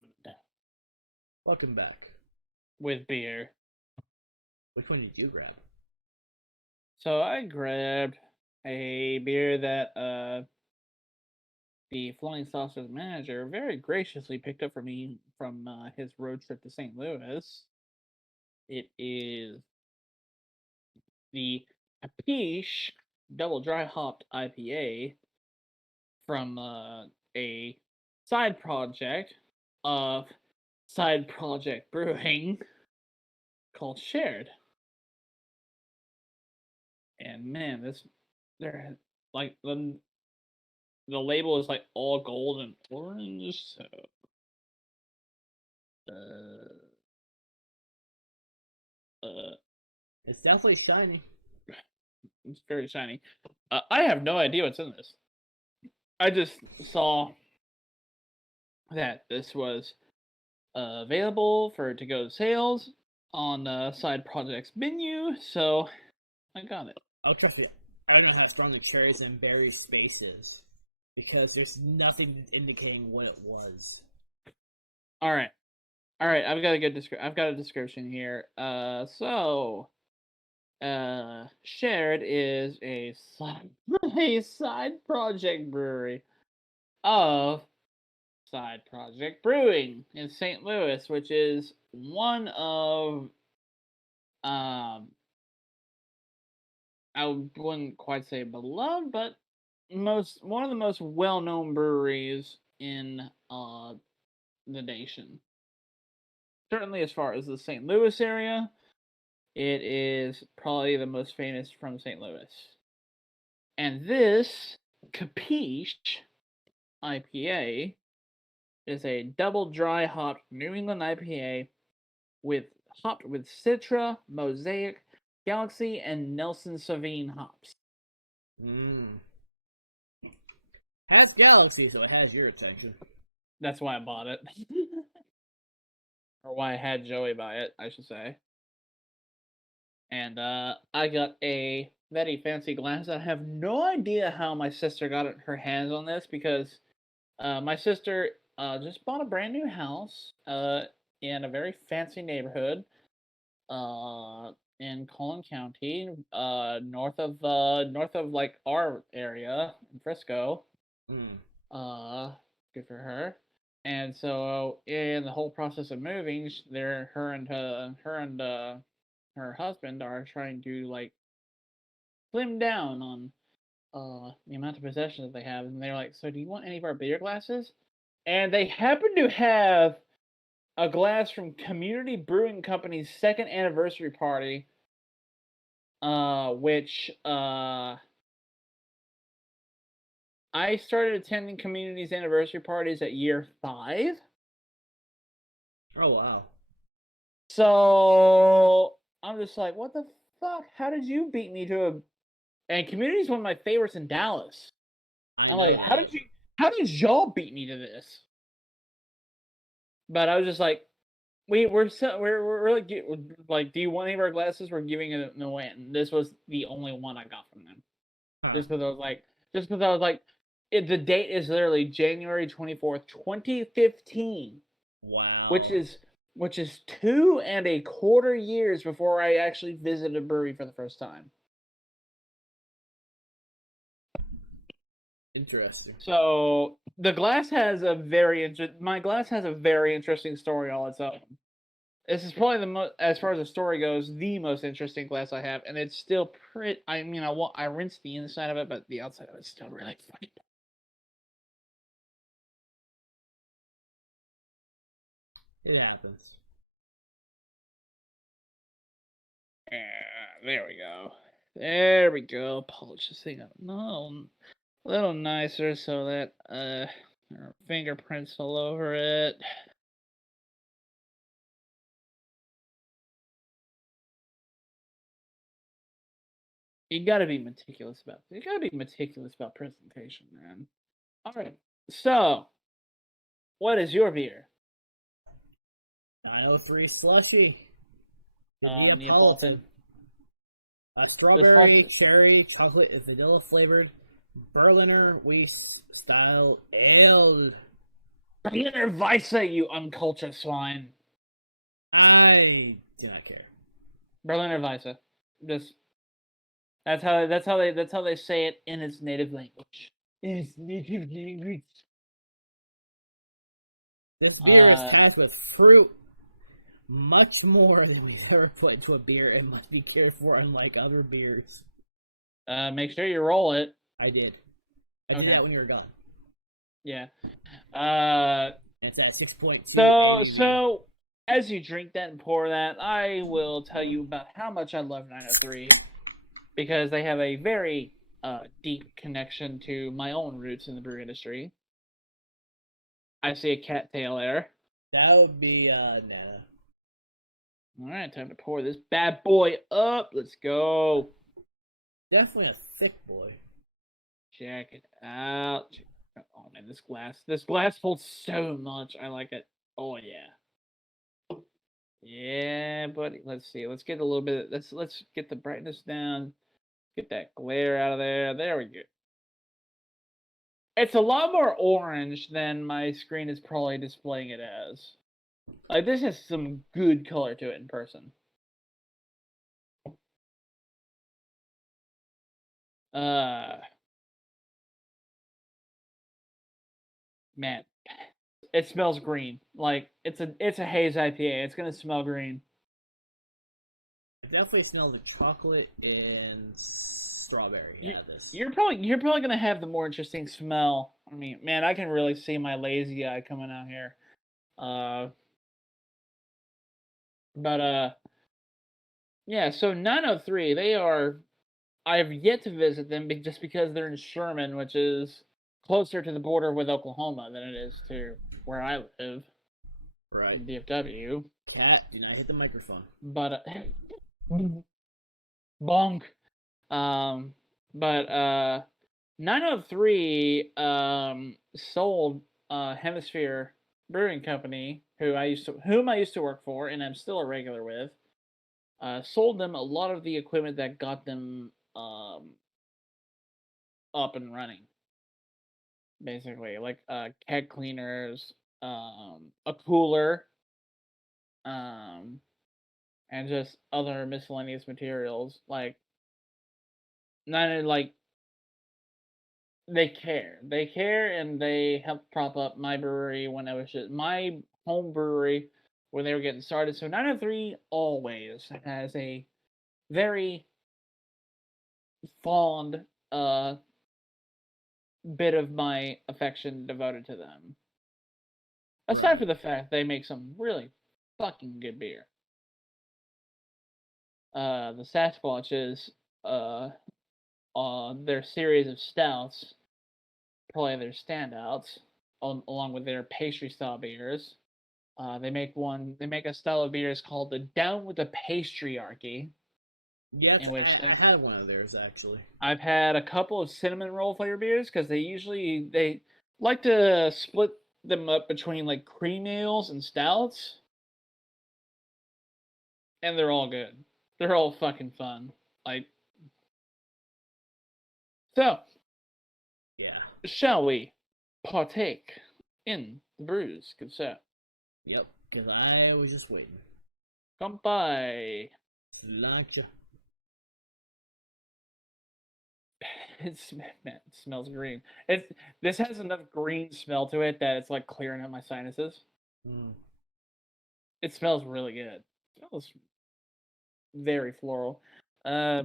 Welcome back. with beer. Which one did you grab? So I grabbed a beer that the Flying Saucers manager very graciously picked up for me from his road trip to St. Louis. It is the Capiche Double Dry Hopped IPA from a side project of Side Project Brewing called Shared. And man, they're like the label is like all gold and orange. So, It's definitely shiny. it's very shiny. I have no idea what's in this. I just saw that this was available for to-go sales on Side Project's menu, so I got it. Oh, trust me, I don't know how strong the cherries and berry space is. Because there's nothing indicating what it was. All right. I've got a good I've got a description here. Shared is a a side project brewery of Side Project Brewing in St. Louis, which is one of I wouldn't quite say beloved, but one of the most well-known breweries in the nation. Certainly, as far as the St. Louis area, it is probably the most famous from St. Louis. And this Capiche IPA is a double dry hopped New England IPA hopped with Citra, Mosaic, Galaxy, and Nelson Sauvin hops. Has Galaxy, so it has your attention. That's why I bought it. Or why I had Joey buy it, I should say. And I got a very fancy glass. I have no idea how my sister got her hands on this because my sister just bought a brand new house in a very fancy neighborhood in Collin County, north of like our area in Frisco. Good for her. And so in the whole process of moving, her and her husband are trying to like slim down on the amount of possessions that they have, and they're like, "So, do you want any of our beer glasses?" And they happen to have a glass from Community Brewing Company's second anniversary party, which I started attending Community's anniversary parties at year 5. Oh wow! So I'm just like, what the fuck? How did you beat me to a? And Community is one of my favorites in Dallas. I know like, that. How did y'all beat me to this? But I was just like, we're really like, do you want any of our glasses? We're giving it away, and this was the only one I got from them. Huh. Just because I was like, the date is literally January 24th, 2015. Wow. Which is 2.25 years before I actually visited a brewery for the first time. Interesting. So the glass has my glass has a very interesting story all its own. This is probably as far as the story goes, the most interesting glass I have, and it's still pretty. I mean, I rinsed the inside of it, but the outside of it's still really fucking. It happens. There we go. There we go. Polish this thing up. No, a little nicer so that fingerprints all over it. You gotta be meticulous about presentation, man. All right. So, what is your beer? 903 slushy. The Neapolitan. Neapolitan. Strawberry, cherry, chocolate, and vanilla flavored Berliner Weiss style ale. Berliner Weisse, you uncultured swine. I do not care. Berliner Weisse. Just that's how they say it in its native language. This beer is packed with fruit, much more than we've ever put into a beer, and must be cared for unlike other beers. Make sure you roll it. I did. I did that when you were gone. Yeah. And it's at 6.2 ABV. So, as you drink that and pour that, I will tell you about how much I love 903, because they have a very deep connection to my own roots in the brew industry. I see a cattail there. That would be Nana. All right, time to pour this bad boy up. Let's go. Definitely a thick boy. Check it out. Oh man, this glass holds so much. I like it. Oh yeah. Yeah, buddy. Let's see. Let's get a little bit. Let's get the brightness down. Get that glare out of there. There we go. It's a lot more orange than my screen is probably displaying it as. Like, this has some good color to it in person. Man, it smells green. Like, it's a haze IPA. It's gonna smell green. I definitely smell the chocolate and strawberry out of this. You're probably gonna have the more interesting smell. I mean, man, I can really see my lazy eye coming out here. Yeah. So 903, they are. I have yet to visit them just because they're in Sherman, which is closer to the border with Oklahoma than it is to where I live. Right. DFW. Cat, do not hit the microphone. But bonk. 903 sold Hemisphere Brewing Company, whom I used to work for, and I'm still a regular with. Sold them a lot of the equipment that got them up and running. Basically, like keg cleaners, a cooler, and just other miscellaneous materials. Like, they care, and they helped prop up my brewery when I was just my home brewery when they were getting started. So 903 always has a very fond bit of my affection devoted to them. Aside from the fact they make some really fucking good beer. The Sasquatches, their series of stouts, probably their standouts, along with their pastry style beers. They make a style of beers called the Down with the Pastryarchy. Yeah, I had one of theirs actually. I've had a couple of cinnamon roll flavor beers because they like to split them up between like cream ales and stouts, and they're all good. They're all fucking fun. So, yeah. Shall we partake in the brews, good sir? Yep, because I was just waiting. Kanpai. Sláinte. It smells green. This has enough green smell to it that it's like clearing out my sinuses. It smells really good. It smells very floral. This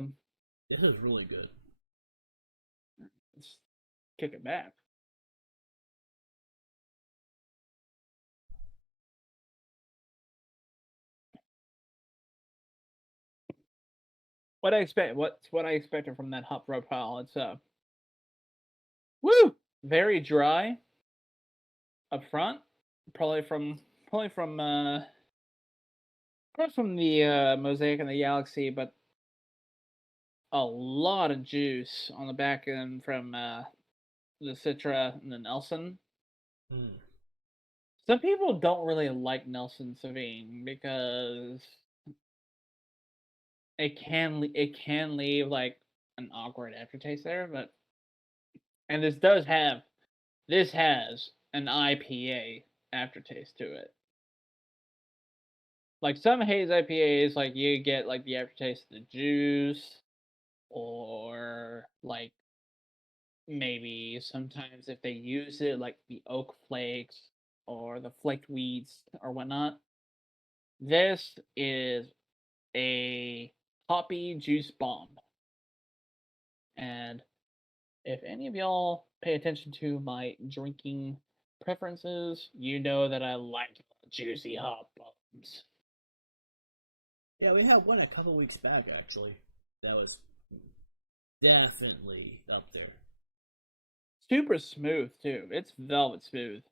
is really good. Let's kick it back. What I expected from that hop profile. It's very dry up front, probably from the Mosaic and the Galaxy, but a lot of juice on the back end from the Citra and the Nelson. Hmm. Some people don't really like Nelson Sauvignon because it can leave like an awkward aftertaste there, but and this has an IPA aftertaste to it. Like some haze IPAs, like you get like the aftertaste of the juice, or like maybe sometimes if they use it, like the oak flakes or the flaked weeds or whatnot. This is a hoppy juice bomb. And if any of y'all pay attention to my drinking preferences, you know that I like juicy hop bombs. Yeah, we had one a couple weeks back actually. That was definitely up there. Super smooth too. It's velvet smooth.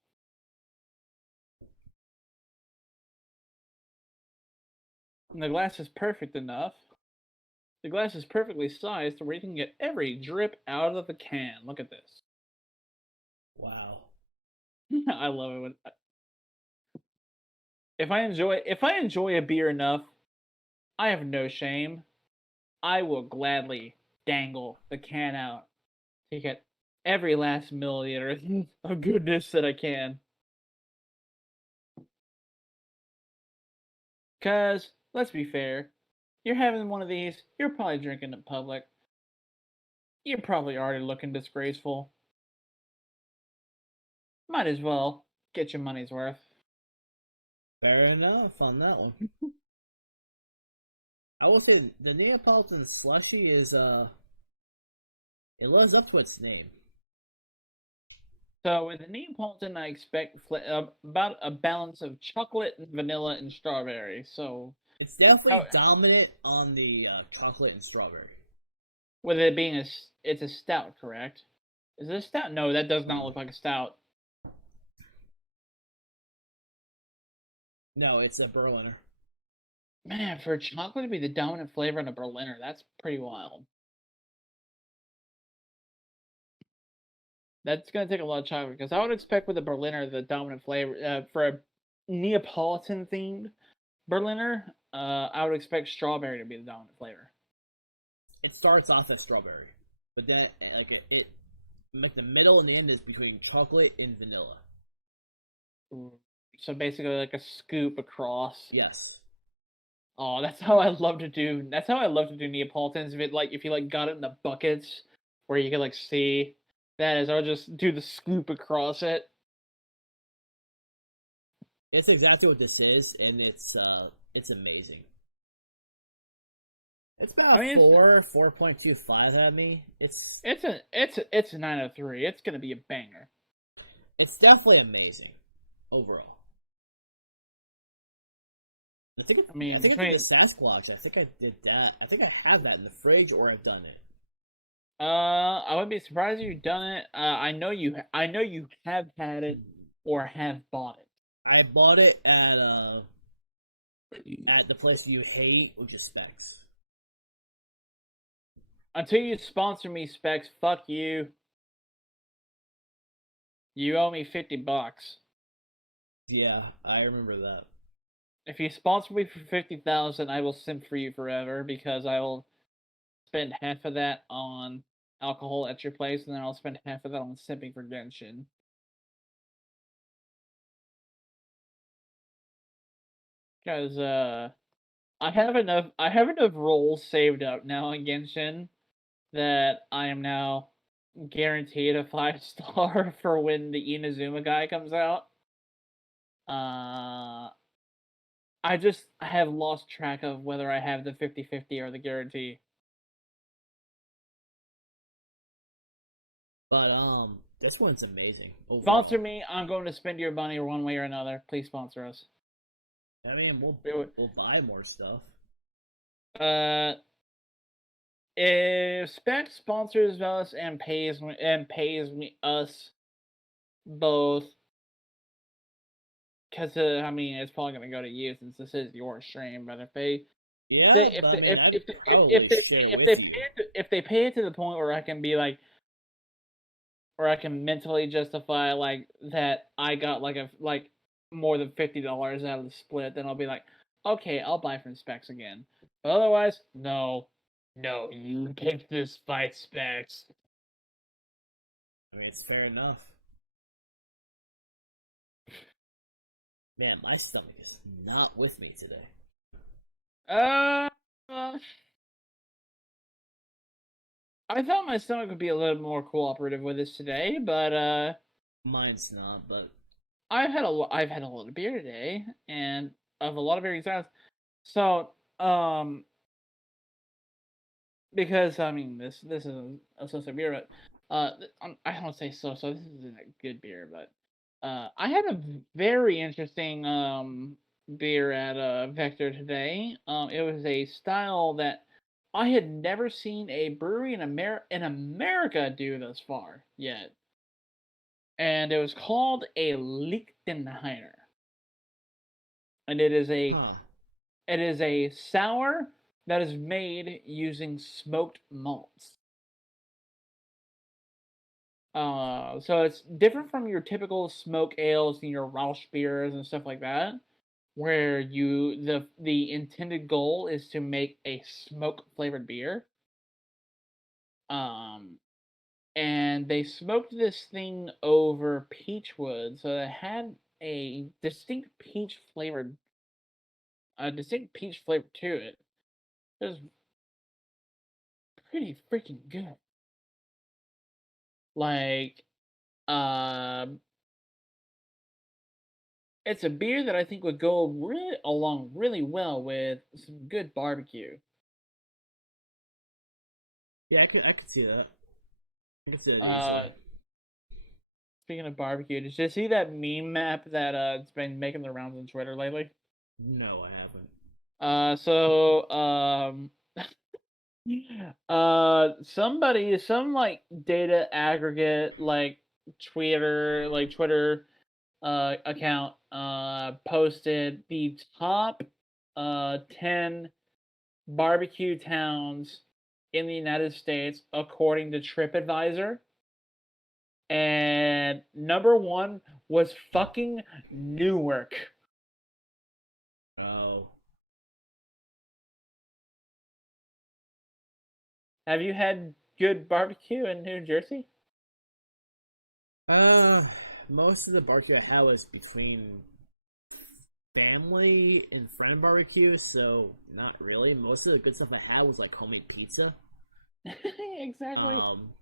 And the glass is perfect enough. The glass is perfectly sized where you can get every drip out of the can. Look at this. Wow. I love it when if I enjoy a beer enough, I have no shame. I will gladly dangle the can out to get every last milliliter of goodness that I can. Cause let's be fair, you're having one of these, you're probably drinking in public. You're probably already looking disgraceful. Might as well get your money's worth. Fair enough on that one. I will say the Neapolitan slushy is it lives up to its name. So with the Neapolitan, I expect about a balance of chocolate, vanilla, and strawberry. So It's definitely oh, dominant on the chocolate and strawberry. with it being it's a stout, correct? Is it a stout? No, that does not look like a stout. No, it's a Berliner. Man, for chocolate to be the dominant flavor in a Berliner, that's pretty wild. That's gonna take a lot of chocolate because I would expect with a Berliner the dominant flavor for a Neapolitan themed Berliner. I would expect strawberry to be the dominant flavor. It starts off as strawberry, but then like it like the middle and the end is between chocolate and vanilla. So basically, like a scoop across. Yes. Oh, that's how I love to do. That's how I love to do Neapolitans. If you like got it in the buckets where you could like see that is, I would just do the scoop across it. It's exactly what this is, and it's amazing. It's about I mean, 4.25 out of me. it's a 903. It's gonna be a banger. It's definitely amazing overall. I think I did the Sasquatch. I think I did that. I think I have that in the fridge, or I've done it. I wouldn't be surprised if you've done it. I know you have had it or have bought it. I bought it at the place you hate, which is Specs. Until you sponsor me, Specs, fuck you. You owe me $50. Yeah, I remember that. If you sponsor me for 50,000, I will simp for you forever because I will spend half of that on alcohol at your place, and then I'll spend half of that on simping for Genshin. Because I have enough roles saved up now in Genshin that I am now guaranteed a 5-star for when the Inazuma guy comes out. I have lost track of whether I have the 50/50 or the guarantee. But this one's amazing overall. Sponsor me. I'm going to spend your money one way or another. Please sponsor us. I mean, we'll buy more stuff. If Spec sponsors us and pays me us both, because I mean it's probably gonna go to you since this is your stream. But Yeah, but I mean, I'd probably share with you. If they pay it to the point where I can be like, or I can mentally justify like that I got like more than $50 out of the split, then I'll be like, okay, I'll buy from Specs again. But otherwise, no, you pick this fight Specs. I mean, it's fair enough. Man, my stomach is not with me today. I thought my stomach would be a little more cooperative with us today, but Mine's not, but I've had a lot of beer today, and of a lot of varying styles. So, because I mean this is a so-so beer, but I don't say so-so. This isn't a good beer, but I had a very interesting beer at Vector today. It was a style that I had never seen a brewery in America do thus far yet, and it was called a Lichtenheiner, and it is a sour that is made using smoked malts. So it's different from your typical smoke ales and your Rausch beers and stuff like that, where the intended goal is to make a smoke flavored beer. And they smoked this thing over peach wood, so it had a distinct peach flavor to it. It was pretty freaking good. Like, it's a beer that I think would go along really well with some good barbecue. yeah, I could see that. I could see that easily. Speaking of barbecue, did you see that meme map that it's been making the rounds on Twitter lately? No, I haven't. Some like data aggregate Twitter account posted the top 10 barbecue towns in the United States according to TripAdvisor. And number 1 was fucking Newark. Oh. Have you had good barbecue in New Jersey? Most of the barbecue I had was between family and friend barbecue, so not really. Most of the good stuff I had was like homemade pizza. Exactly.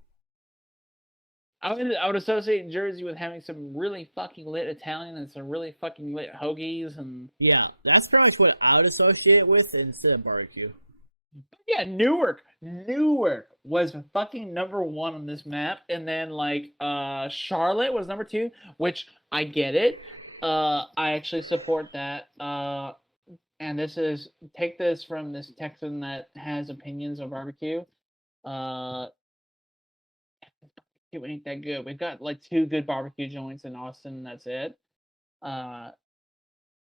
I would associate Jersey with having some really fucking lit Italian and some really fucking lit hoagies and yeah, that's pretty much what I would associate it with instead of barbecue. Yeah, Newark was fucking number 1 on this map, and then Charlotte was number 2, which I get it. I actually support that. And take this from this Texan that has opinions on barbecue. It ain't that good. We've got like 2 good barbecue joints in Austin, and that's it.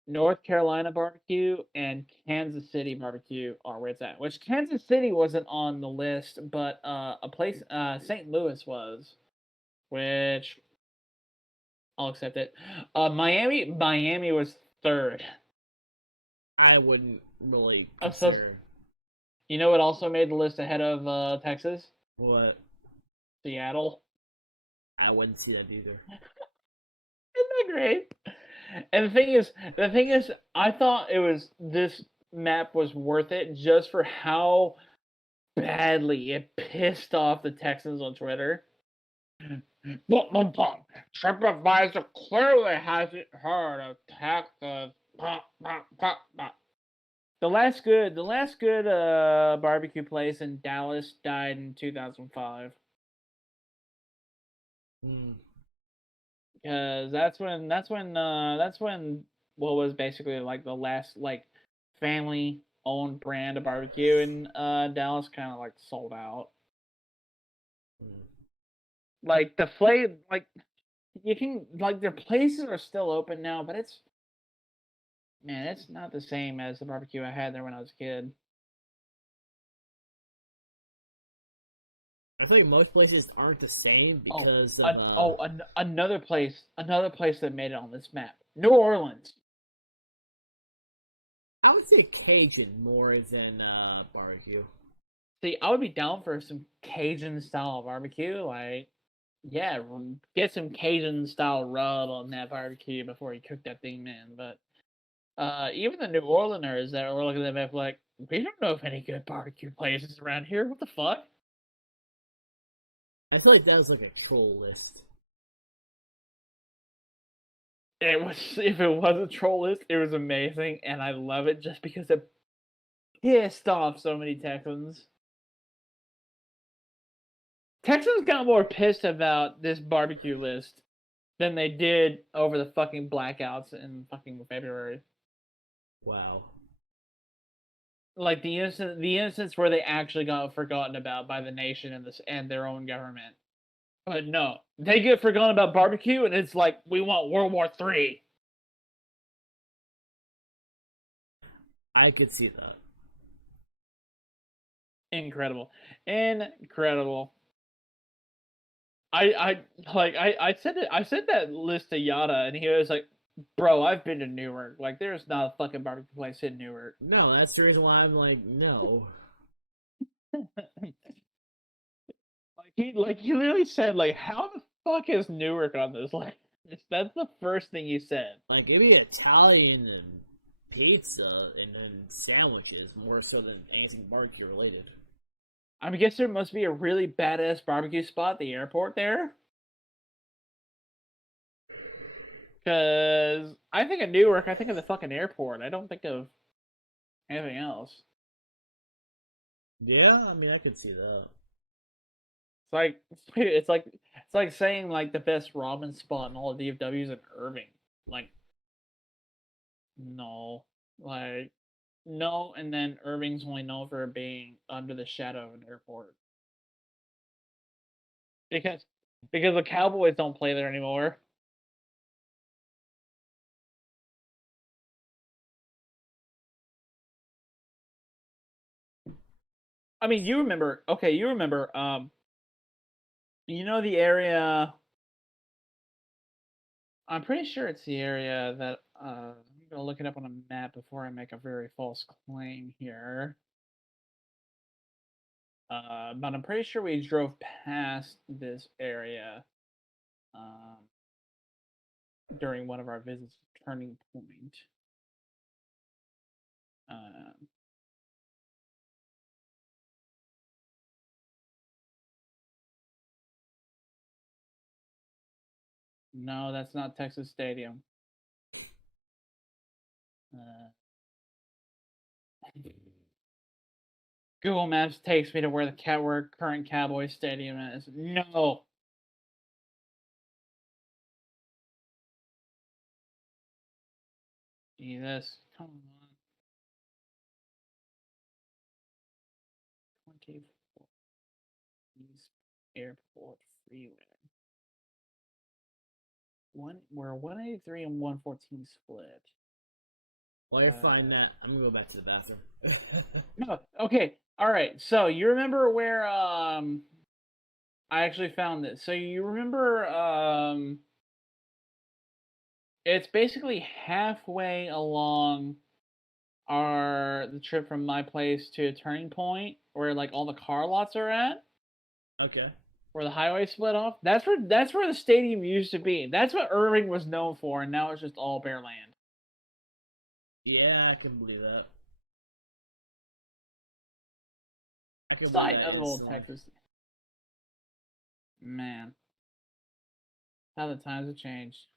North Carolina barbecue and Kansas City barbecue are where it's at. Which Kansas City wasn't on the list, but a place St. Louis was, which I'll accept it. Miami was 3rd. I wouldn't really consider. You know what also made the list ahead of Texas? What? Seattle. I wouldn't see that either. Isn't that great? And the thing is, I thought this map was worth it just for how badly it pissed off the Texans on Twitter. TripAdvisor clearly hasn't heard of Texas. The last good barbecue place in Dallas died in 2005. Because that's when what was basically like the last like family owned brand of barbecue in Dallas kind of like sold out. Like the flavor, like you can like their places are still open now, but it's not the same as the barbecue I had there when I was a kid. I feel like most places aren't the same because of Another place that made it on this map, New Orleans. I would say Cajun more than barbecue. See, I would be down for some Cajun style barbecue. Like, yeah, get some Cajun style rub on that barbecue before you cook that thing, man. But even the New Orleaners that were looking at the map, like, we don't know of any good barbecue places around here. What the fuck? I feel like that was like a troll list. It was, if it was a troll list, it was amazing, and I love it just because it pissed off so many Texans. Texans got more pissed about this barbecue list than they did over the fucking blackouts in fucking February. Wow. Like the instance where they actually got forgotten about by the nation and their own government. But no, they get forgotten about barbecue, and it's like we want World War III. I could see that. Incredible. I said it. I sent that list to Yada, and he was like, "Bro, I've been to Newark. Like, there's not a fucking barbecue place in Newark." No, that's the reason why I'm like, no. He literally said, like, how the fuck is Newark on this list? That's the first thing he said. Like, it'd be Italian and pizza and then sandwiches more so than anything barbecue related. I guess there must be a really badass barbecue spot at the airport there. Because I think of Newark, I think of the fucking airport. I don't think of anything else. Yeah, I mean, I could see that. It's like saying like the best ramen spot in all of DFW is in Irving. Like, no, like no, and then Irving's only known for being under the shadow of an airport because the Cowboys don't play there anymore. I mean, you remember? Okay, you remember? You know the area. I'm pretty sure it's the area that I'm gonna look it up on a map before I make a very false claim here. But I'm pretty sure we drove past this area during one of our visits to Turning Point. No, that's not Texas Stadium. Google Maps takes me to where where current Cowboys Stadium is. No. Jesus, come on. 24 East Airport Freeway. We're 183 and 114 split. While you're finding that, I'm gonna go back to the bathroom. No, okay, all right. So you remember where I actually found this. So you remember it's basically halfway along the trip from my place to a Turning Point where like all the car lots are at. Okay. Where the highway split off. That's where the stadium used to be. That's what Irving was known for, and now it's just all bare land. Yeah, I can believe that. I can believe that instantly. Man, how the times have changed.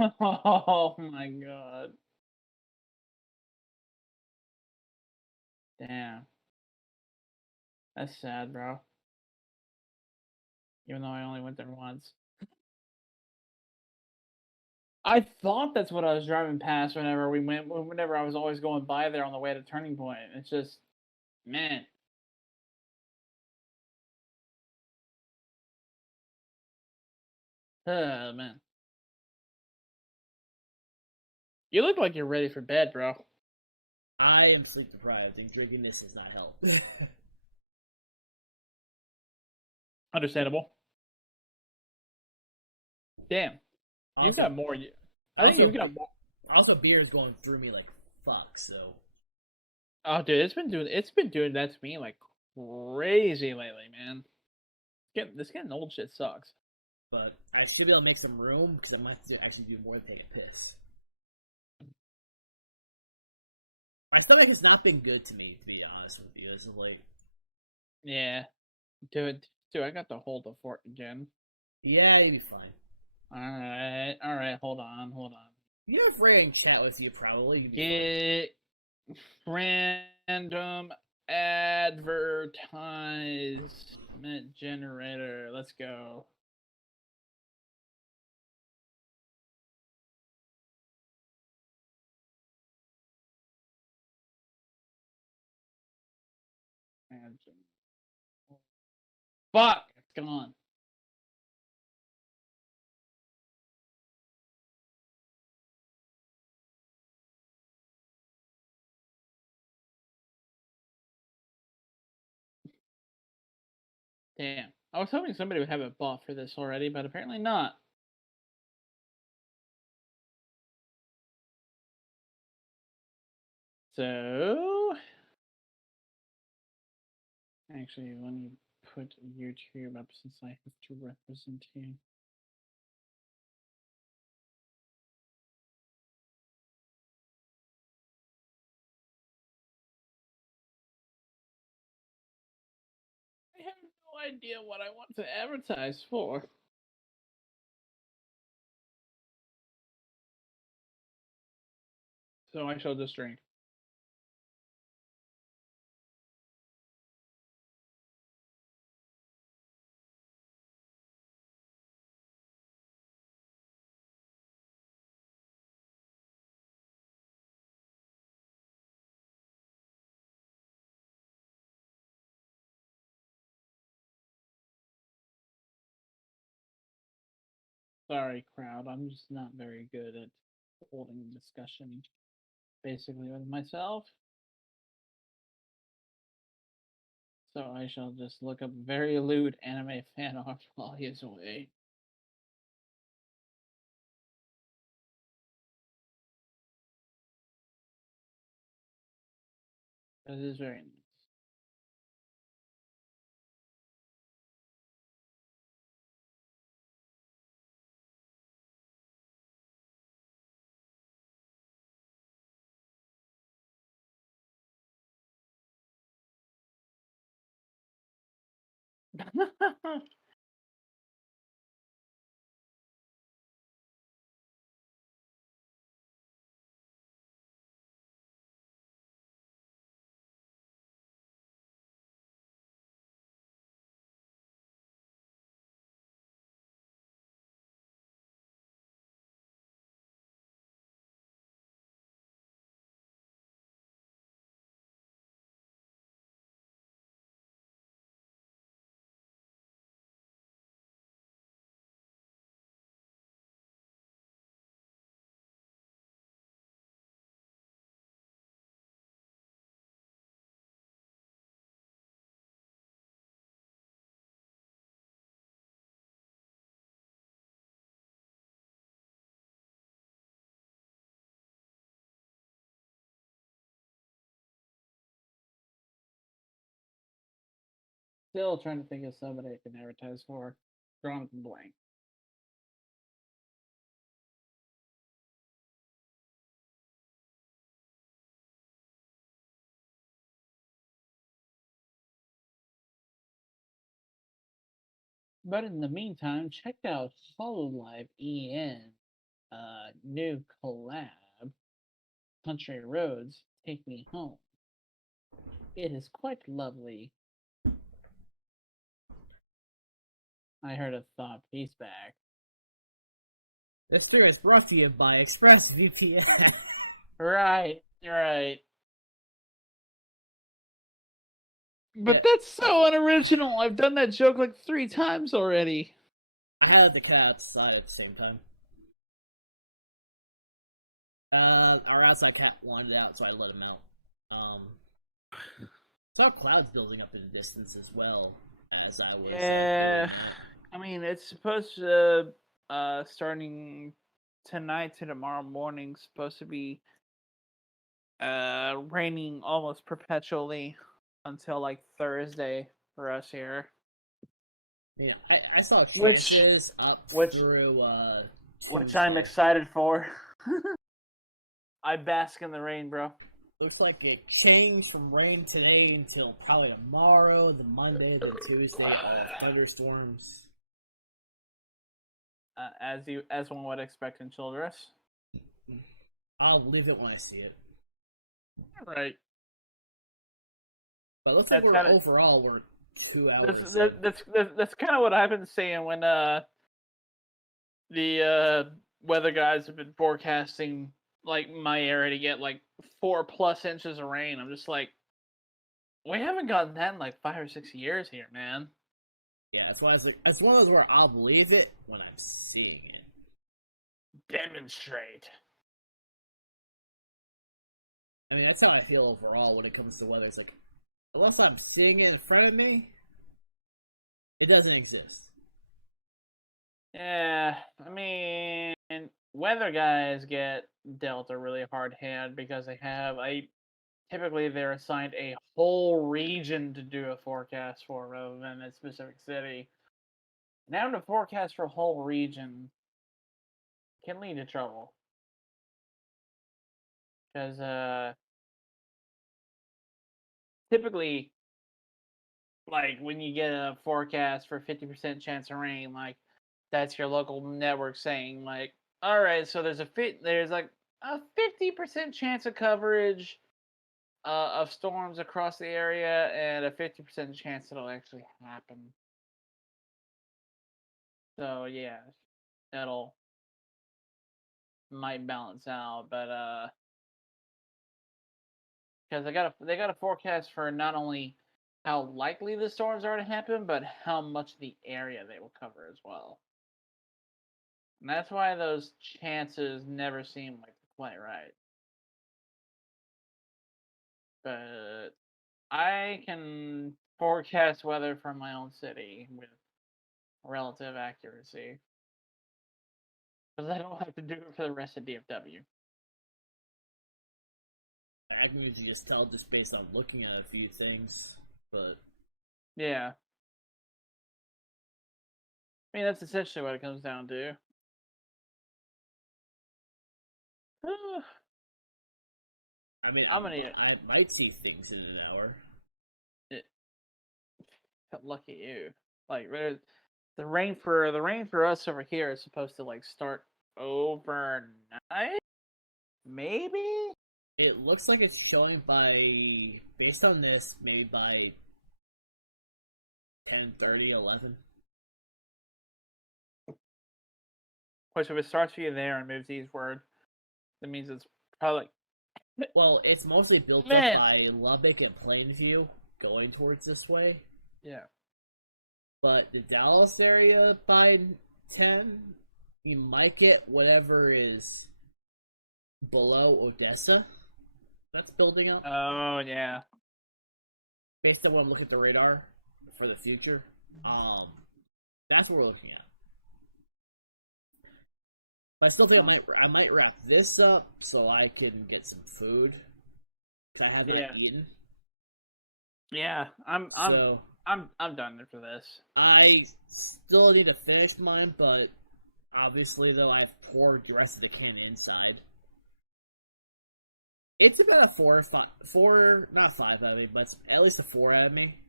Oh my god. Damn. That's sad, bro. Even though I only went there once. I thought that's what I was driving past whenever I was always going by there on the way to Turning Point. It's just, man. Oh, man. You look like you're ready for bed, bro. I am sleep deprived, and drinking this has not helped. Understandable. Damn. Also, you've got more. I think you've got more. also beer is going through me like fuck. So. Oh, dude, it's been doing that to me like crazy lately, man. This getting old shit sucks. But I should be able to make some room because I might have to actually do more than take a piss. My stomach has not been good to me, to be honest with you, as of late. Yeah, dude, I got to hold the fort again. Yeah, you'd be fine. All right. Hold on. You have Ray in chat with you, probably. You'd be fine. Random advertisement generator. Let's go. Fuck, it's gone. Damn. I was hoping somebody would have a buff for this already, but apparently not. So, actually, let me put YouTube up since I have to represent you. I have no idea what I want to advertise for. So I shall just drink. Sorry, crowd. I'm just not very good at holding a discussion, basically, with myself. So I shall just look up very lewd anime fan art while he is away. That is very nice. Still trying to think of somebody I can advertise for. Drawing from blank. But in the meantime, check out Hololive EN, new collab, Country Roads, Take Me Home. It is quite lovely. I heard a thought. He's back. This stream is brought to you by ExpressVPN. Right. But that's so unoriginal. I've done that joke like 3 times already. I had the cat outside at the same time. Our outside cat wanted out, so I let him out. Saw clouds building up in the distance as well. as I was Yeah. doing that. I mean, it's supposed to starting tonight to tomorrow morning, supposed to be raining almost perpetually until like Thursday for us here. Yeah, I saw chances up which- through Which I'm Tuesday. excited for. I bask in the rain, bro. Looks like it changed from rain today until probably tomorrow, the Monday, then Tuesday, all thunderstorms. As one would expect in Childress. I'll believe it when I see it. Right. But it looks like we're 2 hours in. That's kind of what I've been saying when the weather guys have been forecasting like my area to get like 4+ inches of rain. I'm just like, we haven't gotten that in like 5 or 6 years here, man. Yeah, that's why it's one of those where I'll believe it when I'm seeing it. Demonstrate. I mean, that's how I feel overall when it comes to weather. It's like, unless I'm seeing it in front of me, it doesn't exist. Yeah, I mean, weather guys get dealt a really hard hand because they have typically they're assigned a whole region to do a forecast for rather than a specific city. And having to forecast for a whole region can lead to trouble. Because typically, like when you get a forecast for 50% chance of rain, like that's your local network saying like, all right, so there's like a 50% chance of coverage of storms across the area and a 50% chance it'll actually happen. So yeah, that'll might balance out, but because they got a forecast for not only how likely the storms are to happen, but how much the area they will cover as well. And that's why those chances never seem like quite right. But I can forecast weather from my own city with relative accuracy. Because I don't have to do it for the rest of DFW. I can usually just tell just based on looking at a few things, but Yeah. I mean, that's essentially what it comes down to. I mean, I might see things in an hour. Lucky you. Like the rain for us over here is supposed to like start overnight. Maybe. It looks like it's showing based on this, maybe by 10:30, 11. Which if it starts for you there and moves eastward, that means it's probably. Well, it's mostly built Man. up by Lubbock and Plainview going towards this way. Yeah. But the Dallas area by 10, you might get whatever is below Odessa. That's building up. Oh yeah. Based on what I'm looking at the radar for the future. That's what we're looking at. But I still think I might wrap this up so I can get some food. Because I have not eaten. Yeah, I'm done for this. I still need to finish mine, but obviously though I've poured the rest of the can inside. It's about a 4 or 5, not 5 out of me, but it's at least a 4 out of me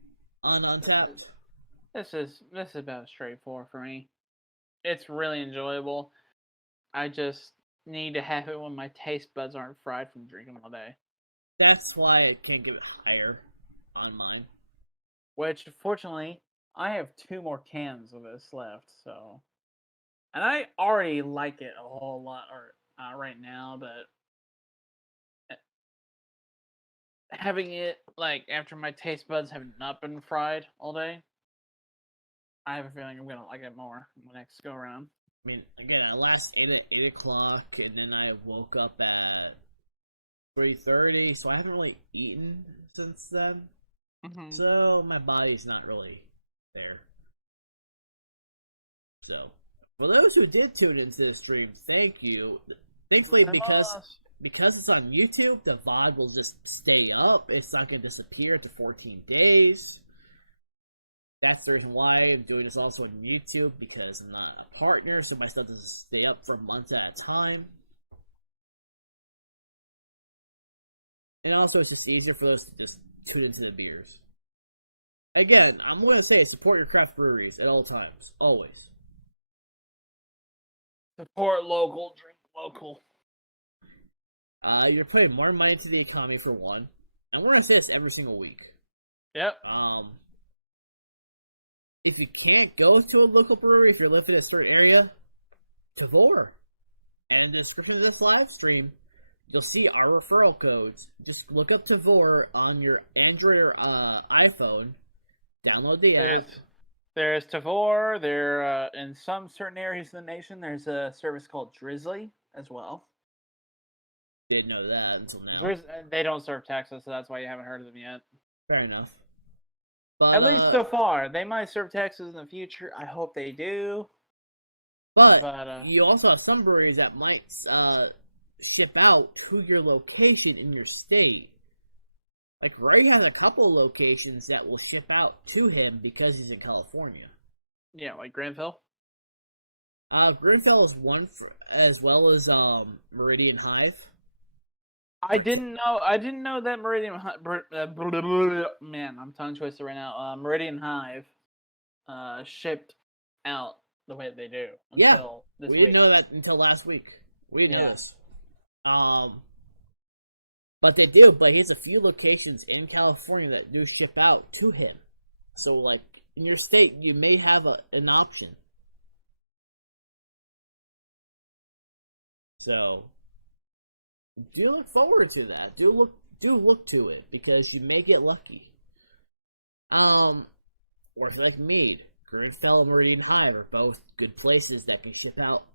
on Untapped. This is about straightforward for me. It's really enjoyable. I just need to have it when my taste buds aren't fried from drinking all day. That's why I can't give it higher on mine. Which, fortunately, I have 2 more cans of this left, so. And I already like it a whole lot right now, but having it, like, after my taste buds have not been fried all day, I have a feeling I'm going to like it more the next go around. I mean, again, I last ate at 8 o'clock, and then I woke up at 3:30, so I haven't really eaten since then. Mm-hmm. So my body's not really there. So, for those who did tune into this stream, thank you. Thankfully, because it's on YouTube, the VOD will just stay up. It's not going to disappear after 14 days. That's the reason why I'm doing this also on YouTube, because I'm not a partner, so my stuff doesn't stay up for months at a time. And also, it's just easier for those to just tune into the beers. Again, I'm going to say support your craft breweries at all times. Always. Support local, drink local. You're putting more money into the economy for one. And we're going to say this every single week. Yep. If you can't go to a local brewery, if you're living in a certain area, Tavor. And in the description of this live stream, you'll see our referral codes. Just look up Tavor on your Android or iPhone. Download the app. There's Tavor. There, in some certain areas of the nation, there's a service called Drizzly as well. Didn't know that until now. They don't serve Texas, so that's why you haven't heard of them yet. Fair enough. But at least so far, they might serve Texas in the future. I hope they do. But you also have some breweries that might ship out to your location in your state. Like Ray has a couple locations that will ship out to him because he's in California. Yeah, like Granville. Granville is one as well as Meridian Hive. I didn't know that Meridian Hive. Man, I'm tongue twisted right now. Meridian Hive shipped out the way they do. Yeah, we didn't know that until last week. We didn't know this. But they do. But he has a few locations in California that do ship out to him. So, like in your state, you may have an option. So, do look forward to that. Do look to it because you may get lucky. Or if you like Mead, Grenfell and Meridian Hive are both good places that can ship out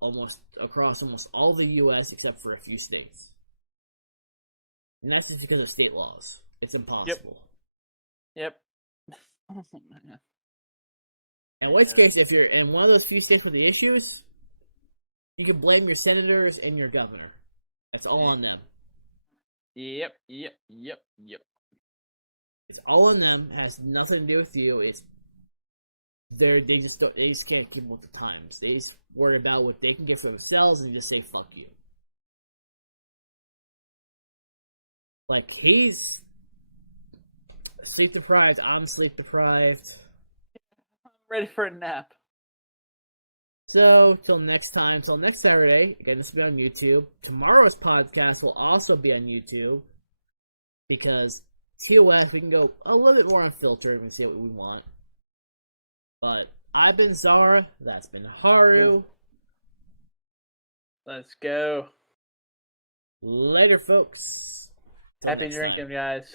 across almost all the U.S. except for a few states. And that's just because of state laws. It's impossible. Yep. In which case, if you're in one of those few states with the issues, you can blame your senators and your governor. That's all on them. Yep. It's all on them. It has nothing to do with you. They just can't keep up with the times. They just worry about what they can get for themselves and just say fuck you. Like he's sleep deprived, I'm sleep deprived. I'm ready for a nap. So, till next Saturday, again, this will be on YouTube. Tomorrow's podcast will also be on YouTube. Because TOS, we can go a little bit more unfiltered and see what we want. But I've been Zara, that's been Haru. Let's go. Later, folks. Till Happy next drinking, time. guys.